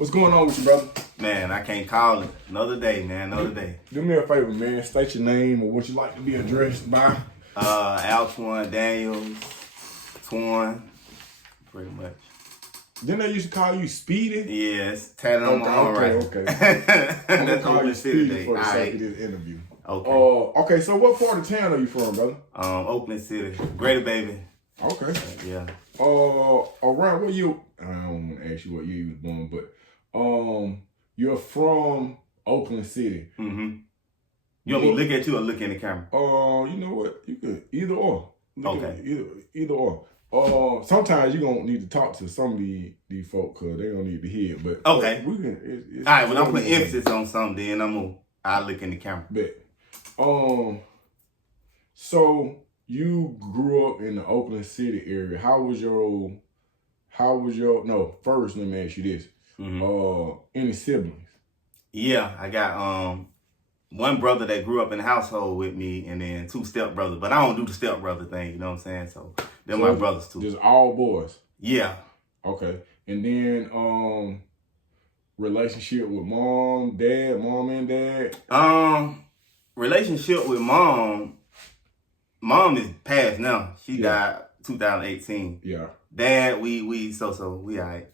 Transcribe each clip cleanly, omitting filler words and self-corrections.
What's going on with you, brother? Man, I can't call it. Another day, man. Another day. Do me a favor, man. State your name or what you like to be addressed by. Altuawn Daniels. Twan. Pretty much. Didn't they used to call you Speedy? Yes. Tatted on my arm right. Okay. I'm gonna call you Speedy for the sake of this interview. Okay. Okay, so what part of town are you from, brother? Oakland City. Greater baby. Okay. Yeah. Around what you, I don't want to ask you what year you was born, but you're from Oakland City. Mm-hmm. You want me to look at you or look in the camera? You know what? You could either or. Okay. Either or. Sometimes you gonna need to talk to some of these folk because they don't need to hear it. But okay, we can. All right, when I'm putting emphasis on something, then I'll look in the camera. Bet. So you grew up in the Oakland City area. First let me ask you this. Mm-hmm. Any siblings? Yeah, I got one brother that grew up in the household with me, and then two stepbrothers. But I don't do the stepbrother thing, you know what I'm saying? So they're my brothers too. Just all boys? Yeah. Okay. And then relationship with mom and dad? Relationship with mom is past now. She died 2018. Yeah. Dad, we all right.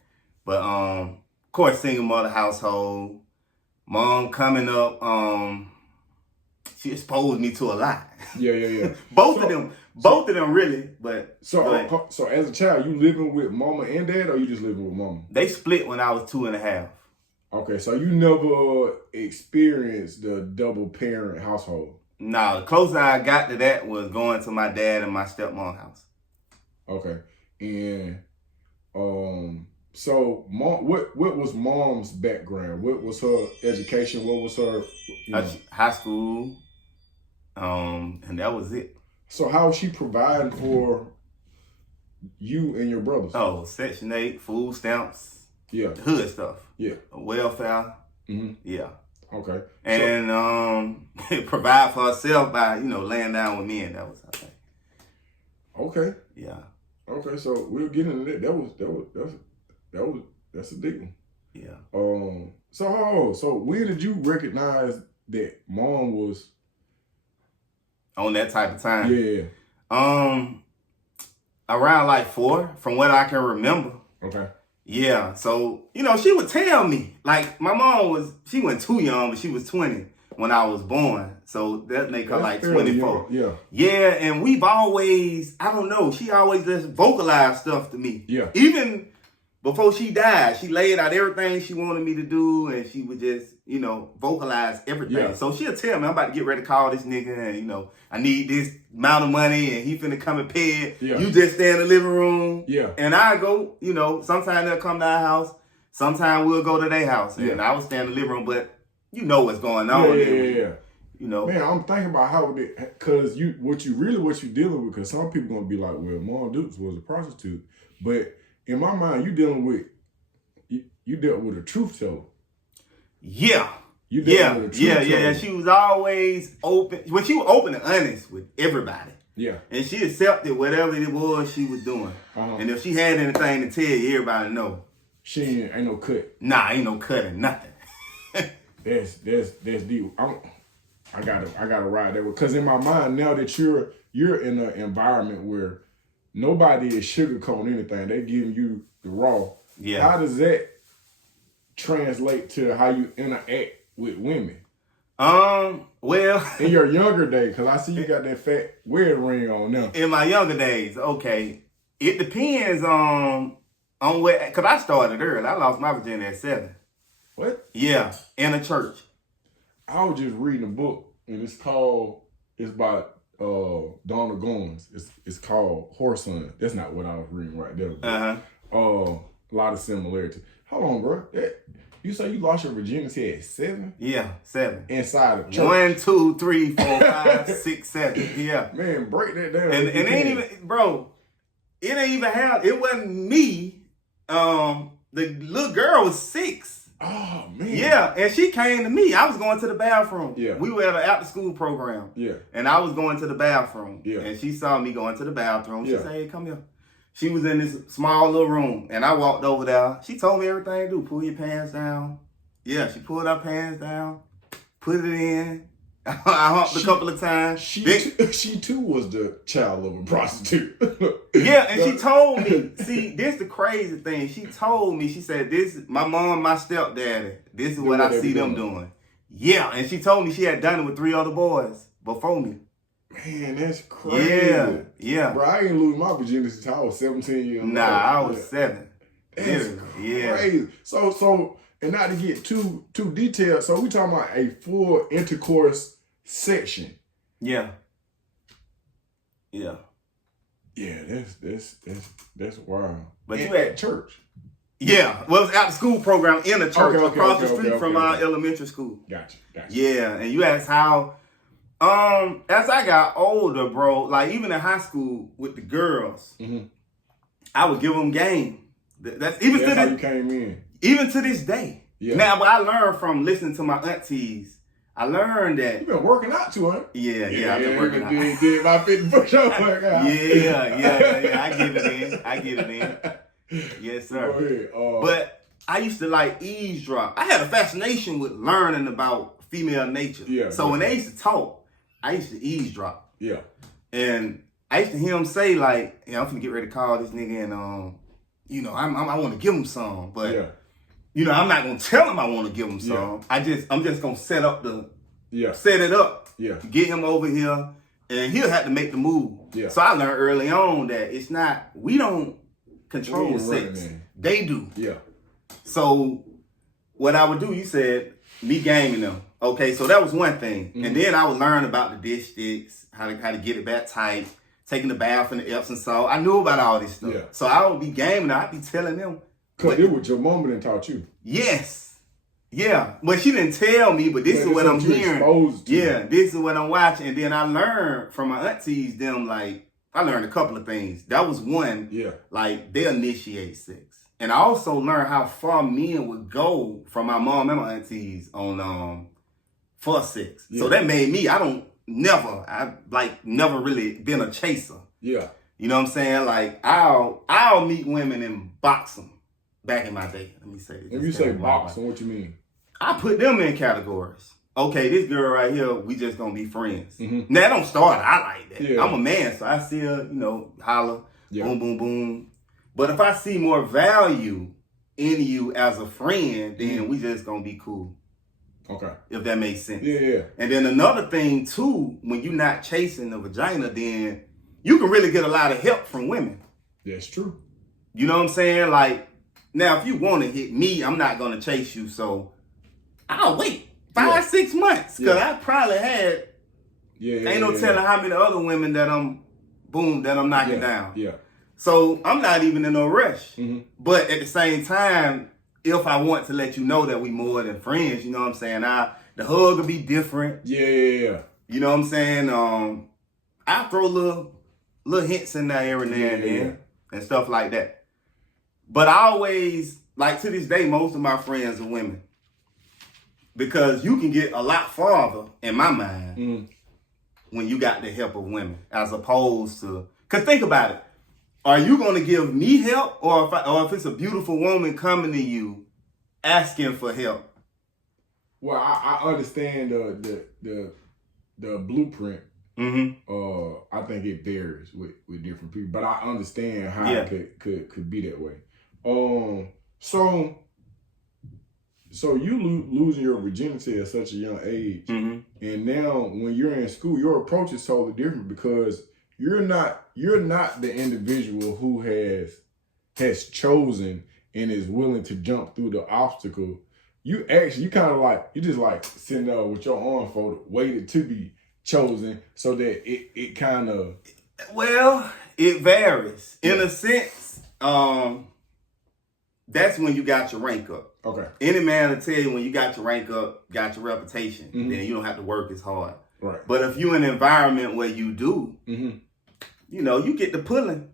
But of course, single mother household. Mom coming up, she exposed me to a lot. Yeah. Both of them really, but so as a child, you living with mama and dad, or you just living with mama? They split when I was 2.5. Okay, so you never experienced the double parent household? No, the closest I got to that was going to my dad and my stepmom's house. Okay, and so mom, what was mom's background? What was her education? What was her high school? And that was it. So how was she providing for you and your brothers? Oh, Section 8, food stamps. Yeah. Hood stuff. Yeah. Welfare. Mm-hmm. Yeah. Okay. And provide for herself by, laying down with me, and that was her thing. Okay. Yeah. Okay, so we'll get into that. That's a big one. Yeah. So when did you recognize that mom was on that type of time? Yeah. Around like 4, from what I can remember. Okay. Yeah. So, she would tell me, like, my mom she wasn't too young, but she was 20 when I was born. So that make her like 24. Yeah. Yeah. And we've always, I don't know, she always just vocalized stuff to me. Yeah. Even before she died, she laid out everything she wanted me to do, and she would just, vocalize everything. Yeah. So she'll tell me, I'm about to get ready to call this nigga, and, I need this amount of money, and he finna come and pay it. Yeah. You just stay in the living room. Yeah. And I go, sometimes they'll come to our house. Sometimes we'll go to their house. And I would stay in the living room, but you know what's going on. Yeah. Man, I'm thinking about how because what you dealing with, because some people gonna be like, well, Mom Dukes was a prostitute, but in my mind, you dealt with a truth teller. Yeah. You dealt with a truth teller. Yeah. She was always open. Well, she was open and honest with everybody. Yeah. And she accepted whatever it was she was doing. Uh-huh. And if she had anything to tell you, everybody know. She ain't no cut. Nah, ain't no cutting nothing. That's deep. I gotta ride that because in my mind now that you're in an environment where nobody is sugarcoating anything, they giving you the raw. Yeah. How does that translate to how you interact with women? Well, in your younger days, because I see you got that fat wedding ring on now. In my younger days, okay, it depends on what. Because I started early. I lost my virginity at 7. What? Yeah, in a church. I was just reading a book, and it's by Donna Goins. It's called Whoreson. That's not what I was reading right there. A lot of similarity. Hold on, bro. You say you lost your virginity at 7? Yeah, 7. Inside of church. 1, 2, 3, 4, 5, 6, 7. Yeah. Man, break that down. And it ain't even, bro. It ain't even how. It wasn't me. The little girl was 6. Oh man. Yeah, and she came to me. I was going to the bathroom. Yeah. We were at an after school program. Yeah. And I was going to the bathroom. Yeah. And she saw me going to the bathroom. She said, "Hey, come here." She was in this small little room, and I walked over there. She told me everything to do. Pull your pants down. Yeah, she pulled her pants down, put it in. I humped a couple of times. She too was the child of a prostitute. Yeah, and she told me, see, this the crazy thing. She told me, she said, this is my mom, my stepdaddy. This is what I see them doing. Yeah, and she told me she had done it with 3 other boys before me. Man, that's crazy. Yeah. Bro, I ain't lose my virginity until I was 17 years old. Nah, I was 7. That's crazy. So, and not to get too detailed, so we talking about a full intercourse section. Yeah. Yeah, that's wild. But and you at church. Yeah, well, it's out the school program in the church across the street from our elementary school. Gotcha. Yeah, and you asked how, as I got older, bro, like even in high school with the girls, I would give them game. That's how you came in. Even to this day. Yeah. Now, but I learned from listening to my aunties. I learned that. You've been working out too, huh? Yeah, I've been working out. Did my 50 push-up workout. Yeah. I get it in. Yes, sir. Go ahead. But I used to like eavesdrop. I had a fascination with learning about female nature. Yeah. So when they used to talk, I used to eavesdrop. Yeah. And I used to hear them say like, I'm finna get ready to call this nigga and I want to give him some, but I'm not gonna tell him I want to give him some. Yeah. I'm just gonna set it up. Yeah. To get him over here, and he'll have to make the move. Yeah. So I learned early on that it's not, we don't control sex. They do. Yeah. So what I would do, you said me gaming them. Okay, so that was one thing. And then I would learn about the dish sticks, how to get it back tight, taking the bath in the Epsom salt. I knew about all this stuff. Yeah. So I would be gaming them. I'd be telling them. Because it was your mama that taught you. Yes. Yeah. Well, she didn't tell me, but this is what I'm hearing. Yeah, this is what I'm watching. And then I learned from my aunties, I learned a couple of things. That was one. Yeah. Like, they initiate sex. And I also learned how far men would go from my mom and my aunties on for sex. Yeah. So that made me, I've never really been a chaser. Yeah. You know what I'm saying? Like, I'll meet women and box them. Back in my day, let me say this. If you say box, what you mean? I put them in categories. Okay, this girl right here, we just gonna be friends. Now, that don't start out like that. Yeah. I'm a man, so I see her, holler, boom, boom, boom. But if I see more value in you as a friend, then we just gonna be cool. Okay. If that makes sense. Yeah. And then another thing, too, when you're not chasing the vagina, then you can really get a lot of help from women. That's true. You know what I'm saying? Like, now, if you want to hit me, I'm not going to chase you, so I'll wait 5-6 months, because I probably had, ain't no telling how many other women that I'm knocking down. Yeah. So I'm not even in no rush. But at the same time, if I want to let you know that we more than friends, you know what I'm saying? The hug will be different. Yeah. You know what I'm saying? I throw little hints in there every now and then and stuff like that. But I always, like to this day, most of my friends are women. Because you can get a lot farther, in my mind, when you got the help of women, as opposed to, because think about it. Are you going to give me help, or if it's a beautiful woman coming to you asking for help? Well, I understand the blueprint. I think it varies with different people, but I understand how it could be that way. So you losing your virginity at such a young age, and now when you're in school, your approach is totally different, because you're not the individual who has chosen and is willing to jump through the obstacle. You kind of you just sitting there with your arm folded, waited to be chosen, so that it kind of. Well, it varies in a sense. That's when you got your rank up. Okay. Any man will tell you when you got your rank up, got your reputation, then you don't have to work as hard. Right. But if you're in an environment where you do, you get the pulling,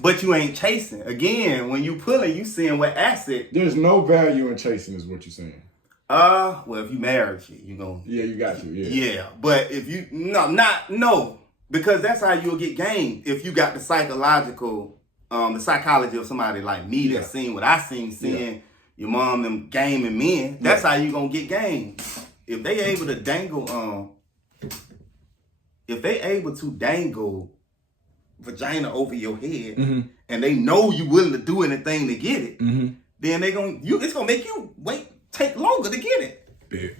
but you ain't chasing. Again, when you pulling, you seeing what asset. There's no value in chasing, is what you're saying. Well, if you married, you gonna. Yeah, you got to. Yeah, but if you no, because that's how you'll get gamed if you got the psychological the psychology of somebody like me that seen what I seeing your mom them gaming men. That's how you gonna get game. If they able to dangle vagina over your head, and they know you willing to do anything to get it, then it's gonna make you take longer to get it. Big.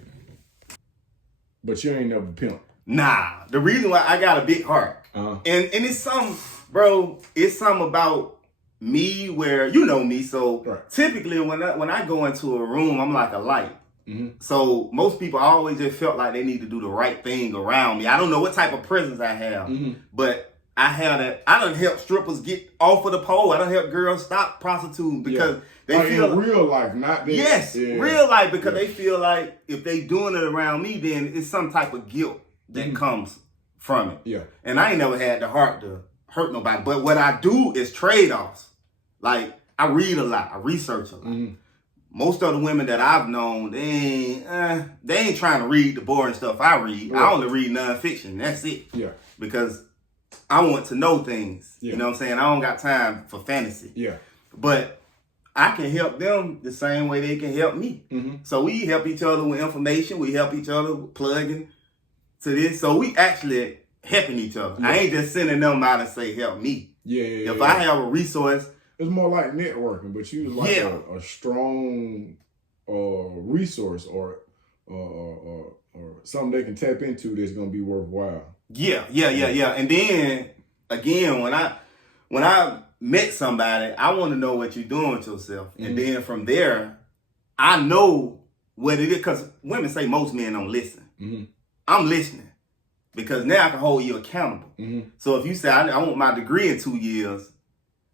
But you ain't never pimp. Nah, the reason why I got a big heart, and it's something, bro. It's something about me where you know me. So typically when I go into a room, I'm like a light. So most people always just felt like they need to do the right thing around me. I don't know what type of presence I have, but I have that. I done help strippers get off of the pole. I done help girls stop prostituting because they feel in real life, not this. Yes, real life, because they feel like if they doing it around me, then it's some type of guilt that comes from it. Yeah. And I ain't never had the heart to hurt nobody. But what I do is trade-offs. Like, I read a lot. I research a lot. Most of the women that I've known, they ain't trying to read the boring stuff I read. I only read nonfiction. That's it. Yeah. Because I want to know things. Yeah. You know what I'm saying? I don't got time for fantasy. Yeah. But I can help them the same way they can help me. So we help each other with information. We help each other with plugging to this. So we actually helping each other. I ain't just sending them out and say, help me. If I have a resource. It's more like networking, but you like a strong resource or something they can tap into that's going to be worthwhile. Yeah. And then, again, when I met somebody, I want to know what you're doing with yourself. And then from there, I know what it is. Because women say most men don't listen. I'm listening. Because now I can hold you accountable. So if you say, I want my degree in 2 years,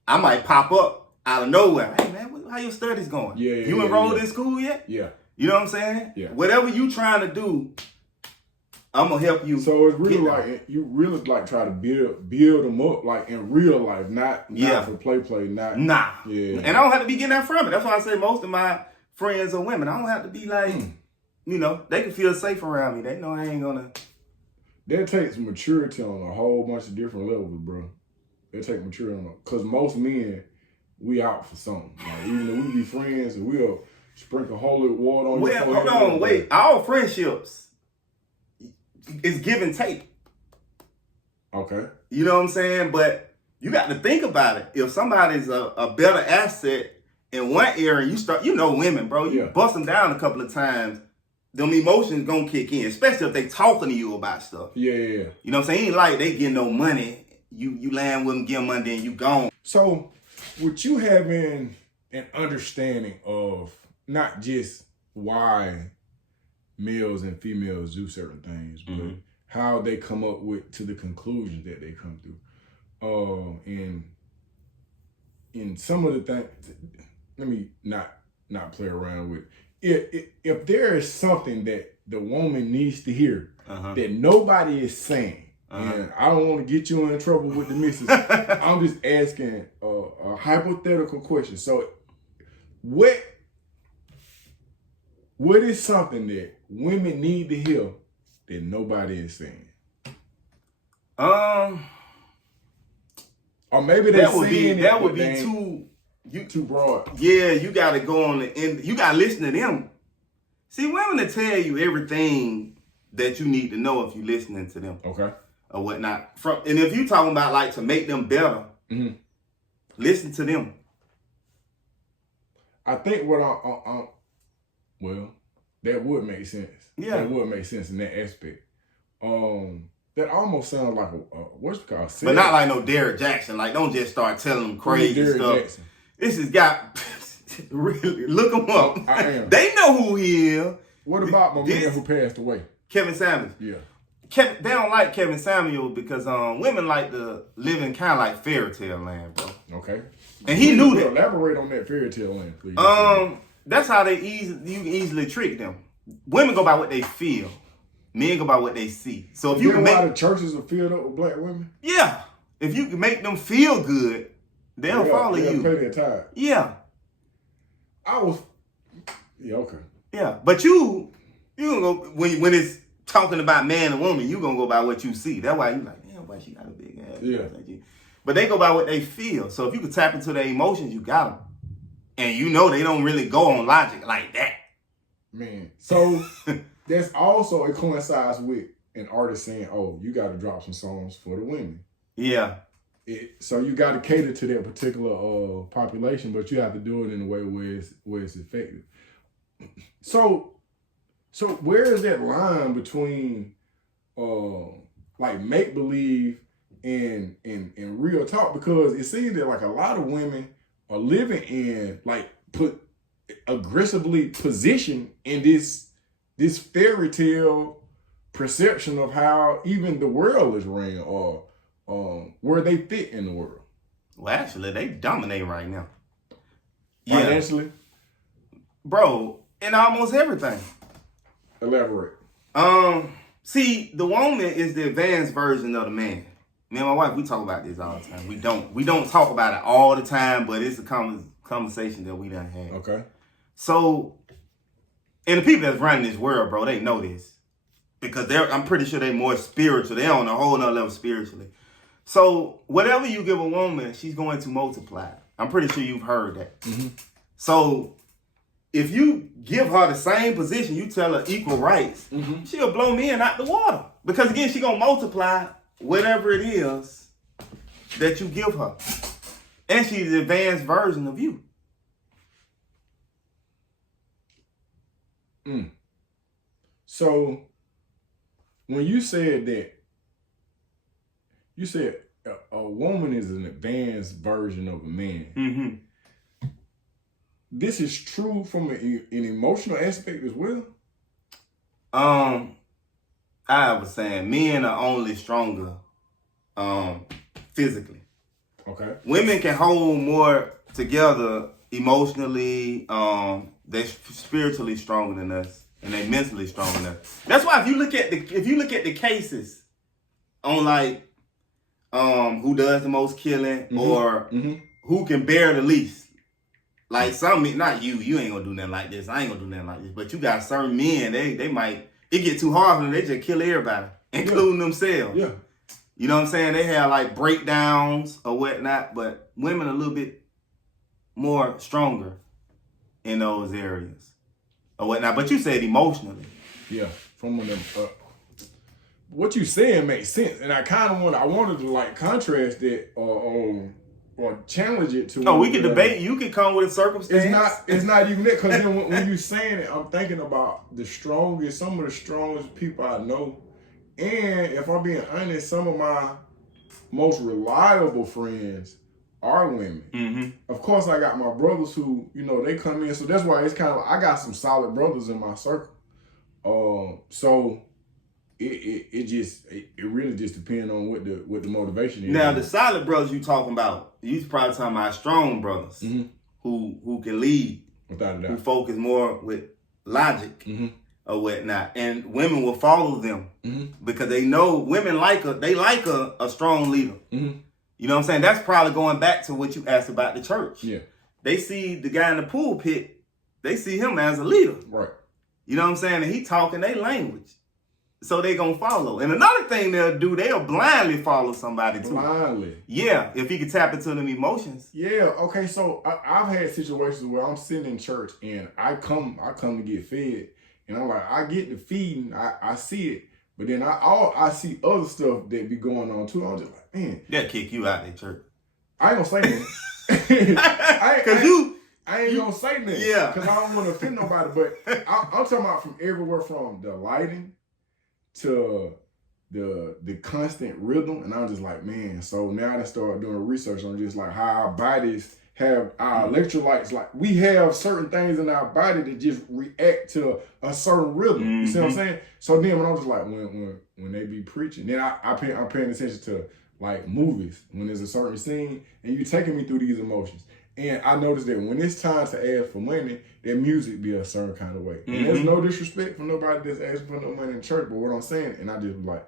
I might pop up out of nowhere. Hey, man, how your studies going? You enrolled in school yet? Yeah. You know what I'm saying? Yeah. Whatever you trying to do, I'm going to help you. So it's really like, you really like try to build them up like in real life, not for play, not. Nah. Yeah. And I don't have to be getting that from it. That's why I say most of my friends are women. I don't have to be like, you know, they can feel safe around me. They know I ain't going to. That takes maturity on a whole bunch of different levels, bro. That take maturity on because most men, we out for something. Like, even though we be friends and we'll sprinkle holy water on your hold on, wait. All friendships is give and take. Okay. You know what I'm saying? But you got to think about it. If somebody's a better asset in one area, you start, you know women, bro. You bust them down a couple of times, them emotions gonna kick in, especially if they talking to you about stuff. Yeah. You know what I'm saying? Ain't like they getting no money. You land with them, give them money, then you gone. So, with you having an understanding of not just why males and females do certain things, but how they come up to the conclusions that they come through. And in some of the things, let me not play around with. If there is something that the woman needs to hear that nobody is saying, and I don't want to get you in trouble with the missus, I'm just asking a hypothetical question. So, what is something that women need to hear that nobody is saying? Or maybe they're saying that would be too broad. Yeah, you got to go on the end. You got to listen to them. See, women will tell you everything that you need to know if you're listening to them. Okay. Or whatnot. And if you talking about like to make them better, listen to them. I think what well, that would make sense. Yeah. That would make sense in that aspect. That almost sounds like what's it called? But not like no Derrick Jackson. Like, don't just start telling them crazy stuff. Jackson. This has got, really, look him up. I am. They know who he is. What about my man who passed away? Kevin Samuels. Yeah. They don't like Kevin Samuels because women like to live in kind of like fairy tale land, bro. Okay. And he knew that. Elaborate on that fairy tale land, please. That's how you can easily trick them. Women go by what they feel. Men go by what they see. So if you can make, a lot of churches are filled up with black women. Yeah. If you can make them feel good, they'll follow you. They'll pay their time. Yeah. Yeah, okay. Yeah, but you gonna go when it's talking about man and woman, you gonna go by what you see. That's why you like, damn, why she got a big ass. Yeah. But they go by what they feel. So if you could tap into their emotions, you got them. And you know they don't really go on logic like that. Man, so that's also, it coincides with an artist saying, oh, you got to drop some songs for the women. Yeah. So you got to cater to that particular population, but you have to do it in a way where it's effective. So where is that line between like make believe and real talk? Because it seems that like a lot of women are living in like aggressively positioned in this fairy tale perception of how even the world is ran or where they fit in the world. Well, actually, they dominate right now. Financially? Yeah. Bro, in almost everything. Elaborate. See, the woman is the advanced version of the man. Me and my wife, we talk about this all the time. We don't talk about it all the time, but it's a conversation that we done had. Okay. So, and the people that's running this world, bro, they know this. Because I'm pretty sure they're more spiritual. They're on a whole nother level spiritually. So, whatever you give a woman, she's going to multiply. I'm pretty sure you've heard that. Mm-hmm. So, if you give her the same position, you tell her equal rights, mm-hmm. she'll blow men out the water. Because again, she's going to multiply whatever it is that you give her. And she's the advanced version of you. Mm. So, when you said that, you said a woman is an advanced version of a man. Mm-hmm. This is true from an emotional aspect as well? I was saying men are only stronger physically. Okay. Women can hold more together emotionally. They're spiritually stronger than us, and they're mentally stronger than us. That's why if you look at the cases on like who does the most killing, mm-hmm. or mm-hmm. who can bear the least. Like some men, not you ain't gonna do nothing like this. I ain't gonna do nothing like this. But you got certain men, they might, it get too hard for them, they just kill everybody, including themselves. Yeah. You know what I'm saying? They have like breakdowns or whatnot, but women are a little bit more stronger in those areas or whatnot. But you said emotionally. Yeah, from one of them. What you saying makes sense, and I wanted to like contrast that or challenge it to. Oh, we could debate. You could come with a circumstance. It's not even that, because then when you saying it, I'm thinking about some of the strongest people I know, and if I'm being honest, some of my most reliable friends are women. Mm-hmm. Of course, I got my brothers who, they come in, so that's why it's kind of, I got some solid brothers in my circle. So it really just depends on what the motivation is. Now, the solid brothers you talking about, you probably talking about strong brothers, mm-hmm. who can lead, without a doubt, who focus more with logic, mm-hmm. or whatnot, and women will follow them, mm-hmm. because they know women like a strong leader. Mm-hmm. You know what I'm saying? That's probably going back to what you asked about the church. Yeah, they see the guy in the pulpit, they see him as a leader, right? You know what I'm saying? And he talking their language. So they gonna follow. And another thing they'll blindly follow somebody too. Blindly? Yeah, if he can tap into them emotions. Yeah, okay, so I've had situations where I'm sitting in church and I come to get fed. And I'm like, I get the feeding, I see it. But then I see other stuff that be going on too. I'm just like, man. They'll kick you out of the church. I ain't gonna say that. I ain't gonna say that. Yeah. Because I don't want to offend nobody. But I'm talking about from everywhere, from the lighting to the constant rhythm. And I'm just like, man, so now I start doing research on just like how our bodies have our electrolytes. Like we have certain things in our body that just react to a certain rhythm. Mm-hmm. You see what I'm saying? So then when I was just like, when they be preaching, then I'm paying attention to like movies, when there's a certain scene and you taking me through these emotions. And I noticed that when it's time to ask for money, that music be a certain kind of way. Mm-hmm. And there's no disrespect for nobody that's asking for no money in church, but what I'm saying, and I just like,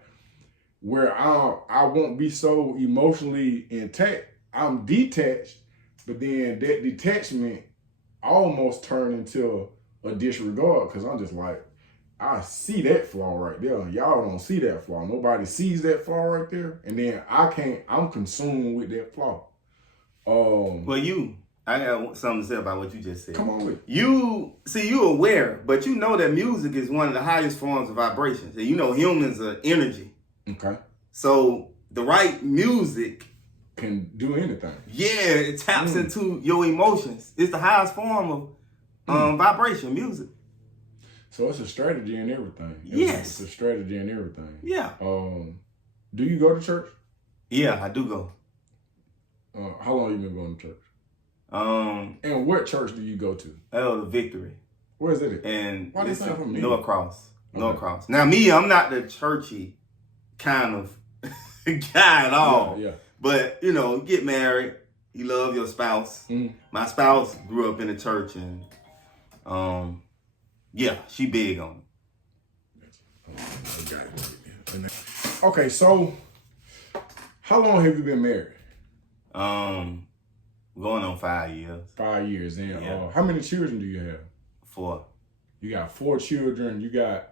where I won't be so emotionally intact, I'm detached, but then that detachment almost turned into a disregard, because I'm just like, I see that flaw right there. Y'all don't see that flaw. Nobody sees that flaw right there. And then I'm consumed with that flaw. I got something to say about what you just said. Come on with it. You aware, but you know that music is one of the highest forms of vibrations. And you know humans are energy. Okay. So the right music can do anything. Yeah, it taps into your emotions. It's the highest form of vibration, music. So it's a strategy in everything. Yes. It's a strategy in everything. Yeah. Do you go to church? Yeah, I do go. How long you been going to church? And what church do you go to? Oh, the Victory. Where is it? And why do you say from me? North Cross. Okay. North Cross. Now me, I'm not the churchy kind of guy at all. Yeah. But, you know, get married, you love your spouse. My spouse grew up in the church and yeah, she big on it. Okay, so how long have you been married? Going on 5 years. 5 years. And how many children do you have? 4. You got 4 children. You got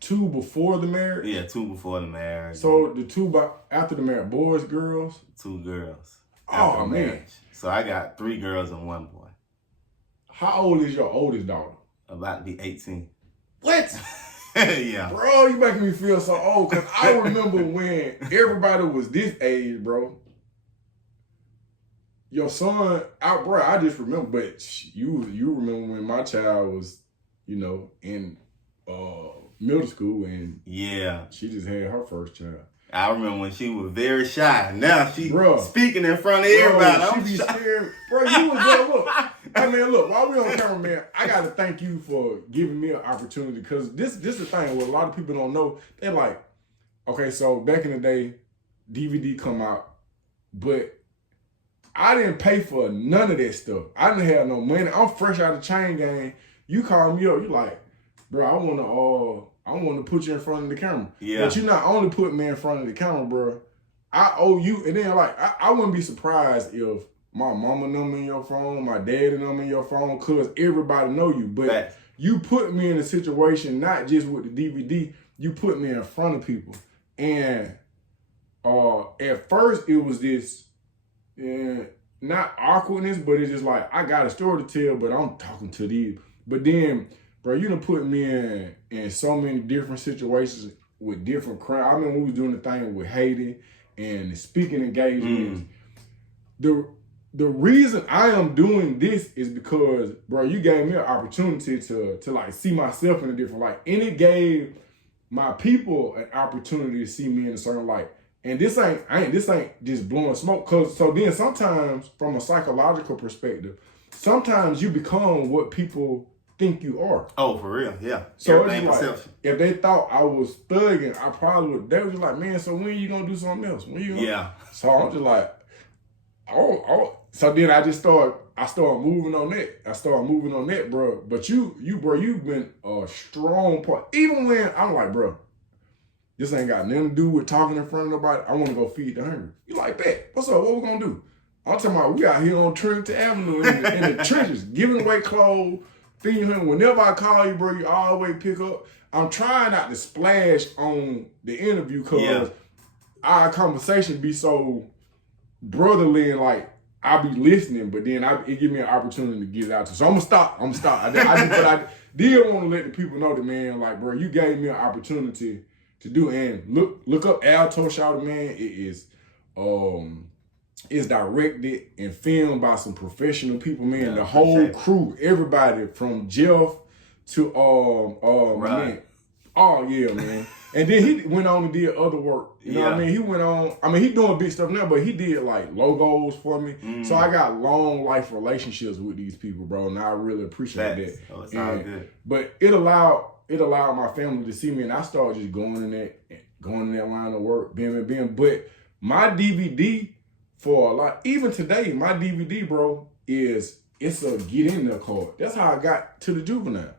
2 before the marriage? Yeah, 2 before the marriage. So the 2 after the marriage, boys, girls? 2 girls. Oh, man. Marriage. So I got 3 girls and 1 boy. How old is your oldest daughter? About to be 18. What? Yeah. Bro, you making me feel so old. Because I remember when everybody was this age, bro. Your son, bro, I just remember. But you remember when my child was, you know, in middle school and she just had her first child. I remember when she was very shy. Now she speaking in front of everybody. She be scared. Bro, you was there. Look. I mean, look, while we on camera, man, I got to thank you for giving me an opportunity because this is the thing what a lot of people don't know. They're like, okay, so back in the day, DVD come out, but I didn't pay for none of that stuff. I didn't have no money. I'm fresh out of chain gang. You call me up, you like, bro, I want to put you in front of the camera. Yeah. But you not only put me in front of the camera, bro. I owe you. And then like, I wouldn't be surprised if my mama number in your phone, my daddy number in your phone, cause everybody know you. But you put me in a situation, not just with the DVD, you put me in front of people. And at first it was this, not awkwardness, but it's just like, I got a story to tell, but I'm talking to these. But then, bro, you done put me in so many different situations with different crowds. I remember we was doing the thing with Haiti and the speaking engagements. The reason I am doing this is because, bro, you gave me an opportunity to like see myself in a different light. And it gave my people an opportunity to see me in a certain light. And this ain't just blowing smoke. So then sometimes from a psychological perspective, sometimes you become what people think you are. Oh, for real, yeah. So it's like, if they thought I was thugging, they were just like, man, so when you gonna do something else? When you gonna? Yeah. So I'm just like, so then I started moving on that. Bro. But bro, you've been a strong part. Even when I'm like, bro, this ain't got nothing to do with talking in front of nobody. I want to go feed the hungry. You like that? What's up? What we gonna do? I'm talking about we out here on Trinity Avenue in the trenches, giving away clothes, feeding him. Whenever I call you, bro, you always pick up. I'm trying not to splash on the interview because our conversation be so brotherly and like I be listening, but then it give me an opportunity to get it out to. So I'm gonna stop. But I did want to let the people know that, man, like, bro, you gave me an opportunity to do. And look up Altuawn Daniels, man. It is it's directed and filmed by some professional people, man. Yeah, the whole crew, everybody from Jeff to man. Oh yeah, man. And then he went on and did other work. You know what I mean? He went on. I mean, he doing big stuff now, but he did like logos for me. So I got long life relationships with these people, bro, and I really appreciate that. Oh, it's all good. But it allowed my family to see me, and I started just going in that line of work, being. But my DVD for a lot, even today, my DVD, bro, it's a get in there card. That's how I got to the juvenile.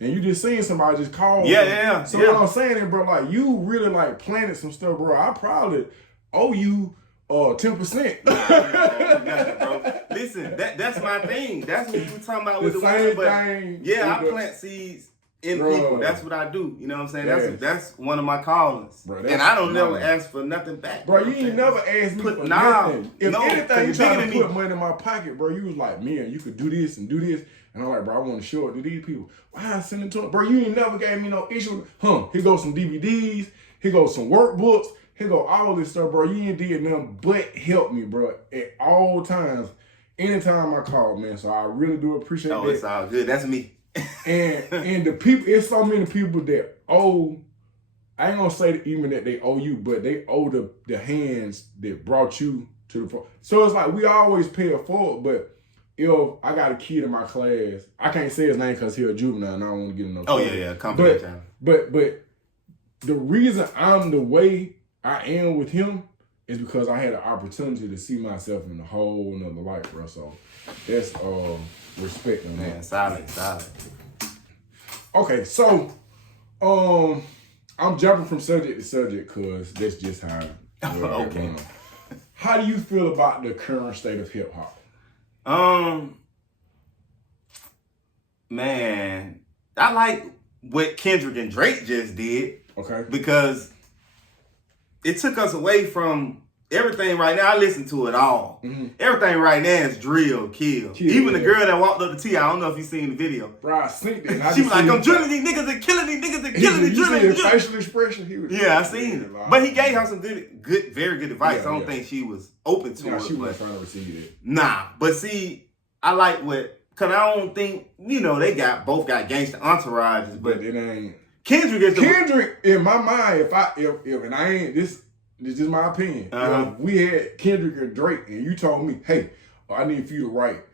And you just seen somebody just call. Yeah. So what I'm saying is, bro, like you really like planted some stuff, bro. I probably owe you 10%. Bro. Listen, that's my thing. That's what we talking about with the same thing. Yeah, I plant seeds in Bro. people. That's what I do. You know what I'm saying? Yes. That's one of my callings. Bro, and I don't never ask for nothing back. Bro, you ain't never asked me for nothing. If anything, you trying to put money in my pocket, bro, you was like, man, you could do this and do this. And I'm like, bro, I want to show it to these people. Why I send it to them? Bro, you ain't never gave me no issue. Here goes some DVDs. Here goes some workbooks. Here go all this stuff, bro. You ain't did nothing but help me, bro, at all times. Anytime I call, man. So I really do appreciate that. Oh, it's all good. That's me. and the people, it's so many people that owe, I ain't gonna say even that they owe you, but they owe the hands that brought you to the front. So it's like we always pay it forward, but if I got a kid in my class, I can't say his name because he's a juvenile and I don't want to get him no trouble. Oh, yeah, company time. But the reason I'm the way I am with him is because I had an opportunity to see myself in a whole nother light, bro. So that's respect on that. Man, solid. Okay, so I'm jumping from subject to subject because that's just how okay. How do you feel about the current state of hip hop? Man, I like what Kendrick and Drake just did. Okay. Because it took us away from everything right now. I listen to it all. Mm-hmm. Everything right now is drill, kill. Even the girl that walked up to T, I don't know if you seen the video. Bro, I seen that. She was like, I'm drilling these niggas and killing these niggas and killing these drilling. His facial expression, I seen it. But he gave her some very good advice. I don't think she was open to it. She wasn't trying to receive it. Nah, but see, I like because I don't think, they both got gangster entourages, but it ain't. Kendrick, in my mind, if and I ain't this is just my opinion. If we had Kendrick and Drake, and you told me, hey, I need for you to write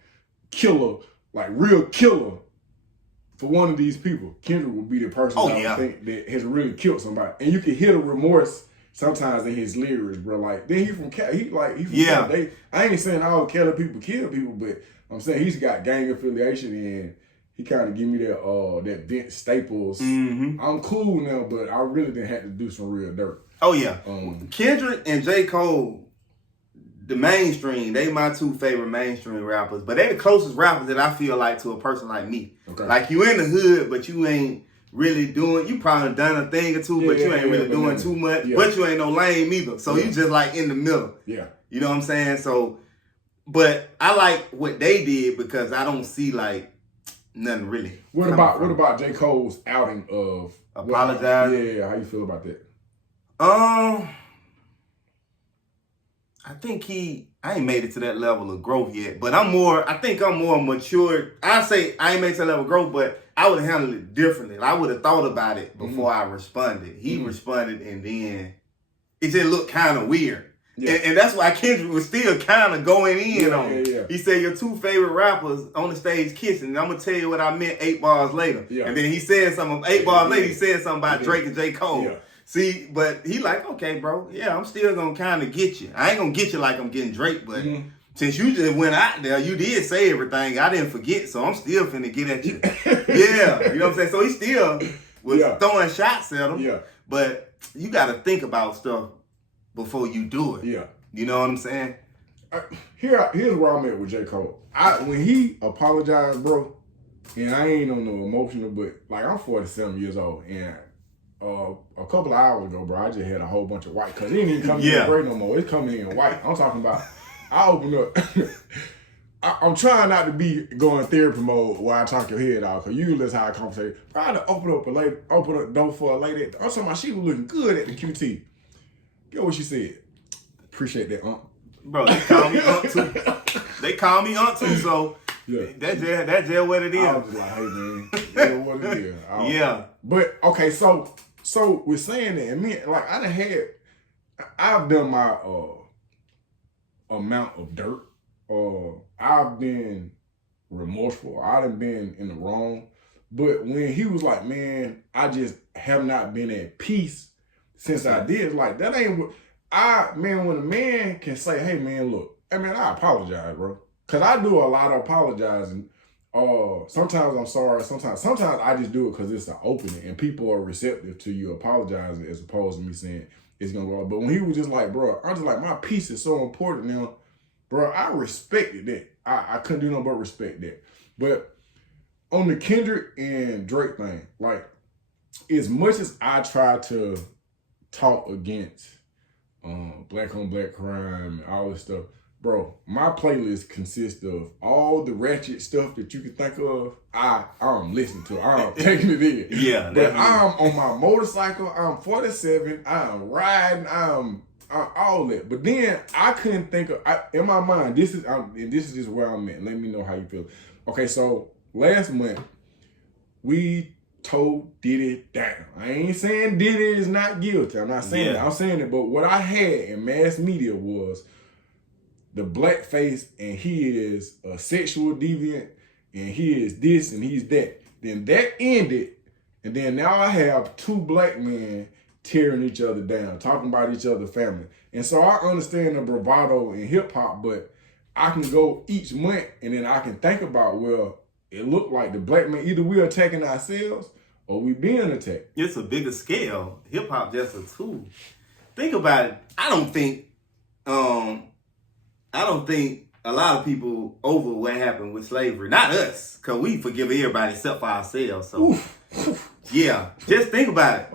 killer, like real killer, for one of these people, Kendrick would be the person I think that has really killed somebody, and you can hear the remorse sometimes in his lyrics, bro. Like then he from Cal, he from Cal. I ain't saying all Cali people kill people, but I'm saying he's got gang affiliation and. He kind of give me that Vince Staples. Mm-hmm. I'm cool now, but I really didn't have to do some real dirt. Oh yeah, Kendrick and J. Cole, the mainstream. They my two favorite mainstream rappers, but they the closest rappers that I feel like to a person like me. Okay. Like you in the hood, but you ain't really doing. You probably done a thing or two, but you ain't really doing too much. Yeah. But you ain't no lame either. So you just like in the middle. Yeah, you know what I'm saying. So, but I like what they did because I don't see like. Nothing really. What about J. Cole's outing of apologizing? Yeah, how you feel about that? I think I ain't made it to that level of growth yet, but I think I'm more mature. I say I ain't made it to that level of growth, but I would have handled it differently. I would have thought about it before I responded. He responded and then it just looked kind of weird. Yeah. And that's why Kendrick was still kind of going in on it. Yeah. He said, your two favorite rappers on the stage kissing. And I'm going to tell you what I meant 8 bars later. Yeah. And then he said something, 8 bars later, he said something about Drake and J. Cole. Yeah. See, but he like, okay, bro, I'm still going to kind of get you. I ain't going to get you like I'm getting Drake, but since you just went out there, you did say everything. I didn't forget, so I'm still finna get at you. Yeah, you know what I'm saying? So he still was throwing shots at him. Yeah. But you got to think about stuff before you do it. Yeah. You know what I'm saying? Here's where I'm at with J. Cole. When he apologized, bro, and I ain't on no emotional, but like I'm 47 years old, and a couple of hours ago, bro, I just had a whole bunch of white, because it ain't even coming in gray no more. It's coming in white. I'm talking about, I open up. I'm trying not to be going therapy mode while I talk your head out, because you listen how I conversate. Bro, I had to open up the door for a lady. I'm talking about she was looking good at the QT. Get what she said. Appreciate that, Bro, they call me Unc too. They call me Unc too, so that's just what it is. I was just like, hey man, that's what it is. Yeah. But okay, so with saying that, and me, like I've done my amount of dirt. I've been remorseful. I done been in the wrong. But when he was like, man, I just have not been at peace since I did, it's like, that ain't what, when a man can say, hey man, look, I apologize, bro. Cause I do a lot of apologizing. Sometimes I'm sorry, sometimes I just do it because it's an opening and people are receptive to you apologizing as opposed to me saying it's gonna go on. But when he was just like, bro, I'm just like, my peace is so important now, bro. I respected that. I couldn't do nothing but respect that. But on the Kendrick and Drake thing, like, as much as I try to talk against black on black crime and all this stuff, bro, my playlist consists of all the ratchet stuff that you can think of. I'm listening to it. I'm taking it in. Yeah. But I'm on my motorcycle. I'm 47. I'm riding. I'm all that. But then I couldn't think of, in my mind, this is just where I'm at. Let me know how you feel. Okay, so last month, we told Diddy down. I ain't saying Diddy is not guilty. I'm not saying that. I'm saying it. But what I had in mass media was the blackface, and he is a sexual deviant, and he is this, and he's that. Then that ended, and then now I have two black men tearing each other down, talking about each other's family. And so I understand the bravado in hip-hop, but I can go each month, and then I can think about, well, it looked like the black man, either we're attacking ourselves or we being attacked. It's a bigger scale. Hip-hop just a tool. Think about it. I don't think a lot of people over what happened with slavery. Not us, because we forgive everybody except for ourselves. So, yeah, just think about it.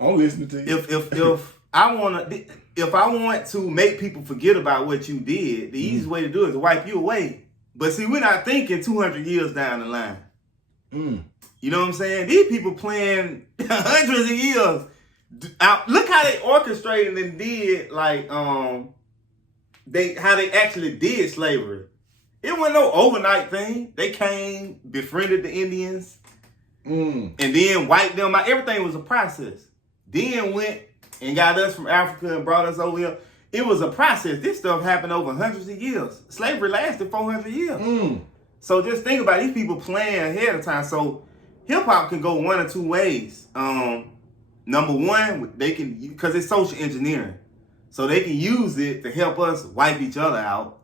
I'm listening to you. If I want to make people forget about what you did, the easiest way to do it is to wipe you away. But see, we're not thinking 200 years down the line. You know what I'm saying? These people playing hundreds of years. Look how they orchestrated and did, like, how they actually did slavery. It wasn't no overnight thing. They came, befriended the Indians, and then wiped them out. Everything was a process. Then went and got us from Africa and brought us over here. It was a process. This stuff happened over hundreds of years. Slavery lasted 400 years. So just think about these people playing ahead of time. So hip-hop can go one or two ways. Number one, they can, because it's social engineering. So they can use it to help us wipe each other out.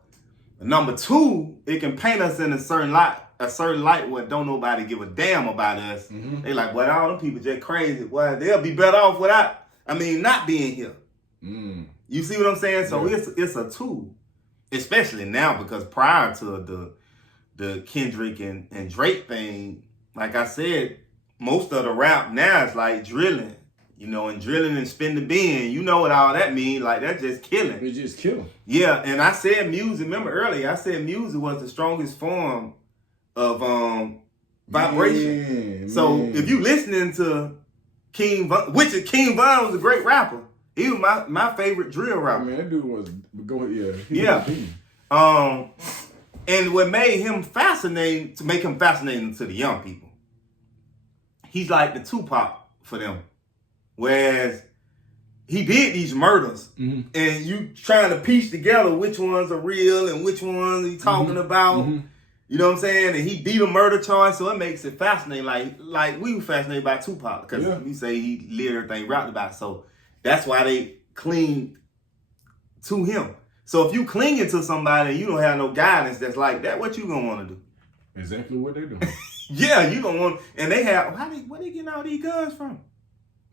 Number two, it can paint us in a certain light where don't nobody give a damn about us. They like, well, all them people just crazy. Well, they'll be better off not being here. You see what I'm saying? So it's a tool, especially now, because prior to the Kendrick and Drake thing, like I said, most of the rap now is like drilling, and drilling and spin the bin. You know what all that means? Like, that's just killing. It's just killing. Yeah, and I said music. Remember earlier, I said music was the strongest form of vibration. So if you listening to King Von, King Von was a great rapper. He was my favorite drill rapper. Man, that dude was yeah. And what made him fascinating, to make him fascinating to the young people, he's like the Tupac for them. Whereas he did these murders, and you trying to piece together which ones are real and which ones he talking about. You know what I'm saying? And he beat a murder charge, so it makes it fascinating. Like we were fascinated by Tupac, because we say he lived everything rapped about. So that's why they cling to him. So if you clinging to somebody and you don't have no guidance that's like that, what you gonna want to do? Exactly what they doing. Yeah, you gonna want. And they have where they getting all these guns from?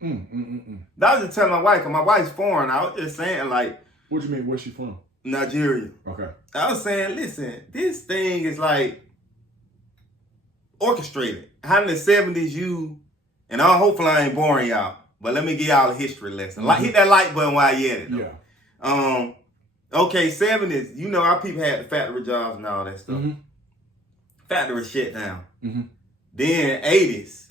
I was just telling my wife, because my wife's foreign. I was just saying, like, what you mean? Where's she from? Nigeria. Okay. I was saying, listen, this thing is like orchestrated. How in the 70s and hopefully I ain't boring y'all, but let me give y'all a history lesson. Like, hit that like button while you at it, though. Yeah. Okay, 70s, our people had the factory jobs and all that stuff. Factory shut down. Then 80s,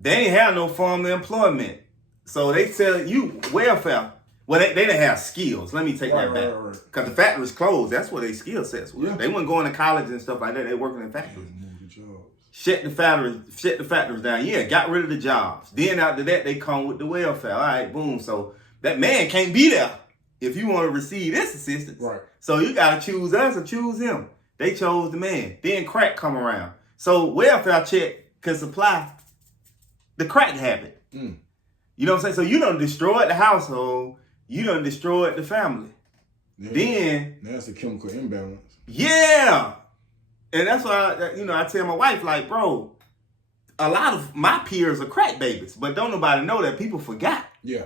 they ain't have no formal employment. So they tell you welfare. Well, they didn't have skills. Let me take that back. Because the factories closed. That's where their skill sets were. Yeah. They weren't going to college and stuff like that. They working in factories. Shut the factories down. Yeah, got rid of the jobs. Then after that, they come with the welfare. All right, boom. So that man can't be there if you want to receive this assistance. Right. So you got to choose us or choose him. They chose the man. Then crack come around. So welfare check can supply the crack habit. You know what I'm saying? So you done destroyed the household. You done destroyed the family. Yeah. Then that's a chemical imbalance. Yeah. And that's why, I tell my wife, like, bro, a lot of my peers are crack babies, but don't nobody know that. People forgot. Yeah.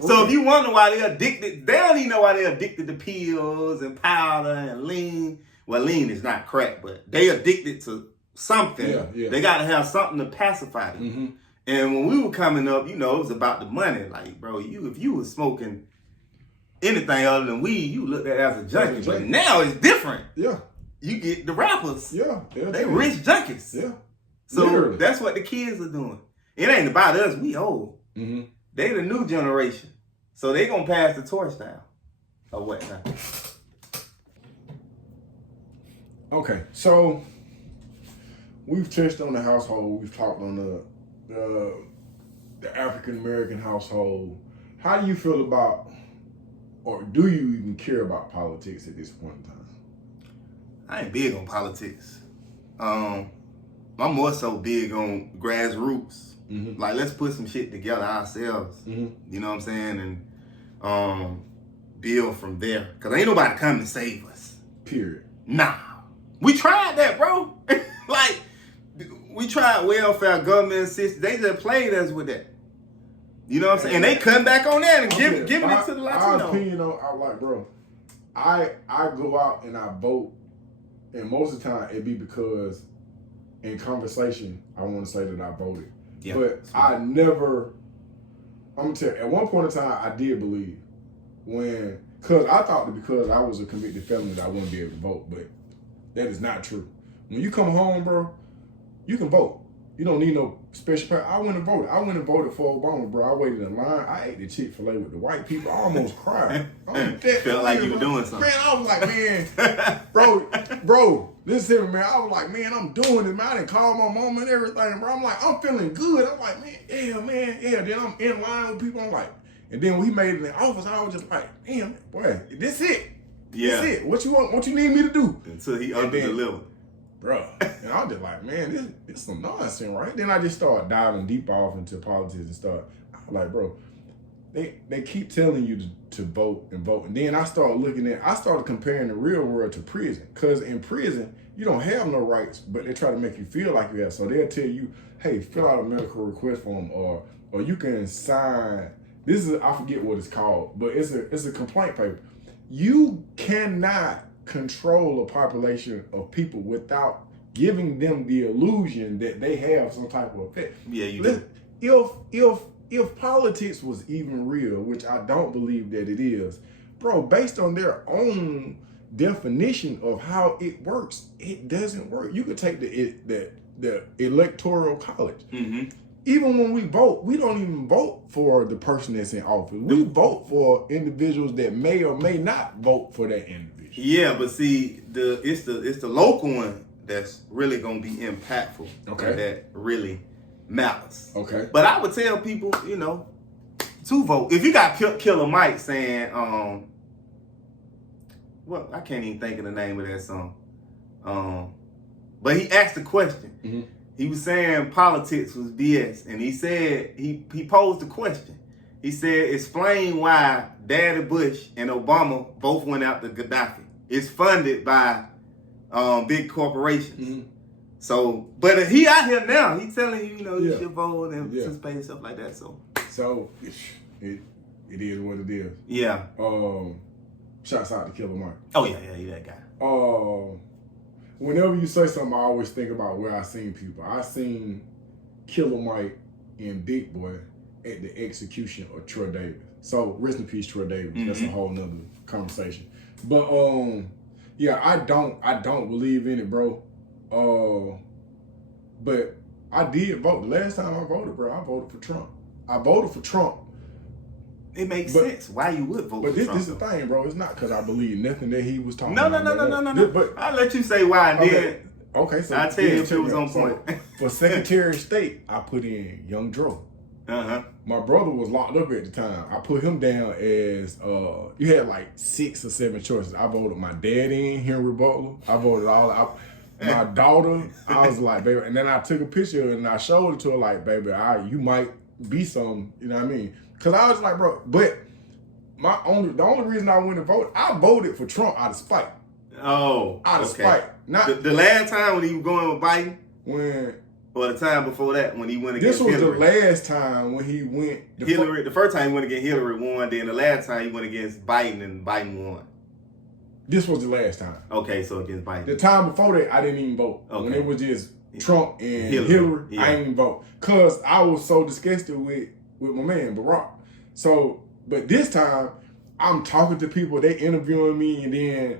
So if you wonder why they're addicted, they don't even know why they're addicted to pills and powder and lean. well, lean is not crack, but they addicted to something. Yeah. They got to have something to pacify them. Mm-hmm. And when we were coming up, it was about the money. Like, bro, if you was smoking anything other than weed, you looked at it as a junkie. But now it's different. Yeah. You get the rappers. Yeah. They rich junkies. Yeah. So literally. That's what the kids are doing. It ain't about us. We old. Mm-hmm. They the new generation. So they gonna pass the torch down. Or what now? Okay, so we've touched on the household. We've talked on the African American household. How do you feel about, or do you even care about politics at this point in time? I ain't big on politics. I'm more so big on grassroots. Mm-hmm. Like, let's put some shit together ourselves. Mm-hmm. You know what I'm saying? And build from there. Because ain't nobody coming to save us. Period. Nah. We tried that, bro. Like, we tried welfare, government assistance. They just played us with that. You know what I'm saying? And they come back on that and giving it to the Latino. My opinion on, I'm like, bro, I go out and I vote, and most of the time it be because in conversation I want to say that I voted. Yeah, but I never, I'm gonna tell you, at one point in time I did believe because I thought that because I was a convicted felon that I wouldn't be able to vote, but that is not true. When you come home, bro, you can vote. You don't need no special power. I went and voted. I went and voted for Obama, bro. I waited in line. I ate the Chick-fil-A with the white people. I almost cried. Felt like you were doing something. Man, I was like, man, bro, listen, man. I was like, man, I'm doing it, man. I didn't call my mom and everything, bro. I'm like, I'm feeling good. I'm like, man. Then I'm in line with people. I'm like, and then when he made it in the office, I was just like, damn, boy, this it. Yeah. That's it. What you want? What you need me to do? Until he under-delivered. Bro, and I was just like, man, this some nonsense, right? Then I just started diving deep off into politics and I was like, bro, they keep telling you to vote and vote. And then I started comparing the real world to prison. Because in prison, you don't have no rights, but they try to make you feel like you have. So they'll tell you, hey, fill out a medical request form or you can sign, I forget what it's called, but it's a complaint paper. You cannot control a population of people without giving them the illusion that they have some type of effect. Yeah, you do. If politics was even real, which I don't believe that it is, bro, based on their own definition of how it works, it doesn't work. You could take the electoral college. Mm-hmm. Even when we vote, we don't even vote for the person that's in office. We vote for individuals that may or may not vote for that individual. Yeah, but see, it's the local one that's really gonna be impactful. Okay. That really matters. Okay. But I would tell people, to vote. If you got Killer Mike saying, I can't even think of the name of that song. But he asked the question. Mm-hmm. He was saying politics was BS, and he said he posed the question. He said, explain why Daddy Bush and Obama both went out to Gaddafi. It's funded by big corporations. Mm-hmm. So, but he out here now. He telling you, you should vote and participate and stuff like that. So it is what it is. Yeah. Shouts out to Killer Mike. Oh yeah, he that guy. Whenever you say something, I always think about where I seen people. I seen Killer Mike and Big Boy at the execution of Troy Davis. So rest in peace, Troy Davis. Mm-hmm. That's a whole nother conversation. But I don't believe in it, bro. But I did vote. The last time I voted, bro, I voted for Trump. I voted for Trump. It makes sense why you would vote for Trump. But this is the thing, bro. It's not because I believe nothing that he was talking about. No. But I'll let you say why I did. Okay, so I'll tell you if it was on point. For Secretary of State, I put in Young Dro. Uh-huh. My brother was locked up at the time. I put him down as, you had like 6 or 7 choices. I voted my dad in, Henry Butler. I voted my daughter. I was like, baby. And then I took a picture and I showed it to her like, baby, you might be some, you know what I mean? Because I was like, bro, but the only reason I went to vote, I voted for Trump out of spite. Oh, out of spite. Not the last time when he was going with Biden? Or the time before that when he went against Hillary? This was the last time when he went. The first time he went against Hillary won, then the last time he went against Biden and Biden won. This was the last time. Okay, so against Biden. The time before that, I didn't even vote. Okay. When it was just Trump and Hillary, I didn't even vote. Because I was so disgusted with my man, Barack. So, but this time, I'm talking to people, they interviewing me, and then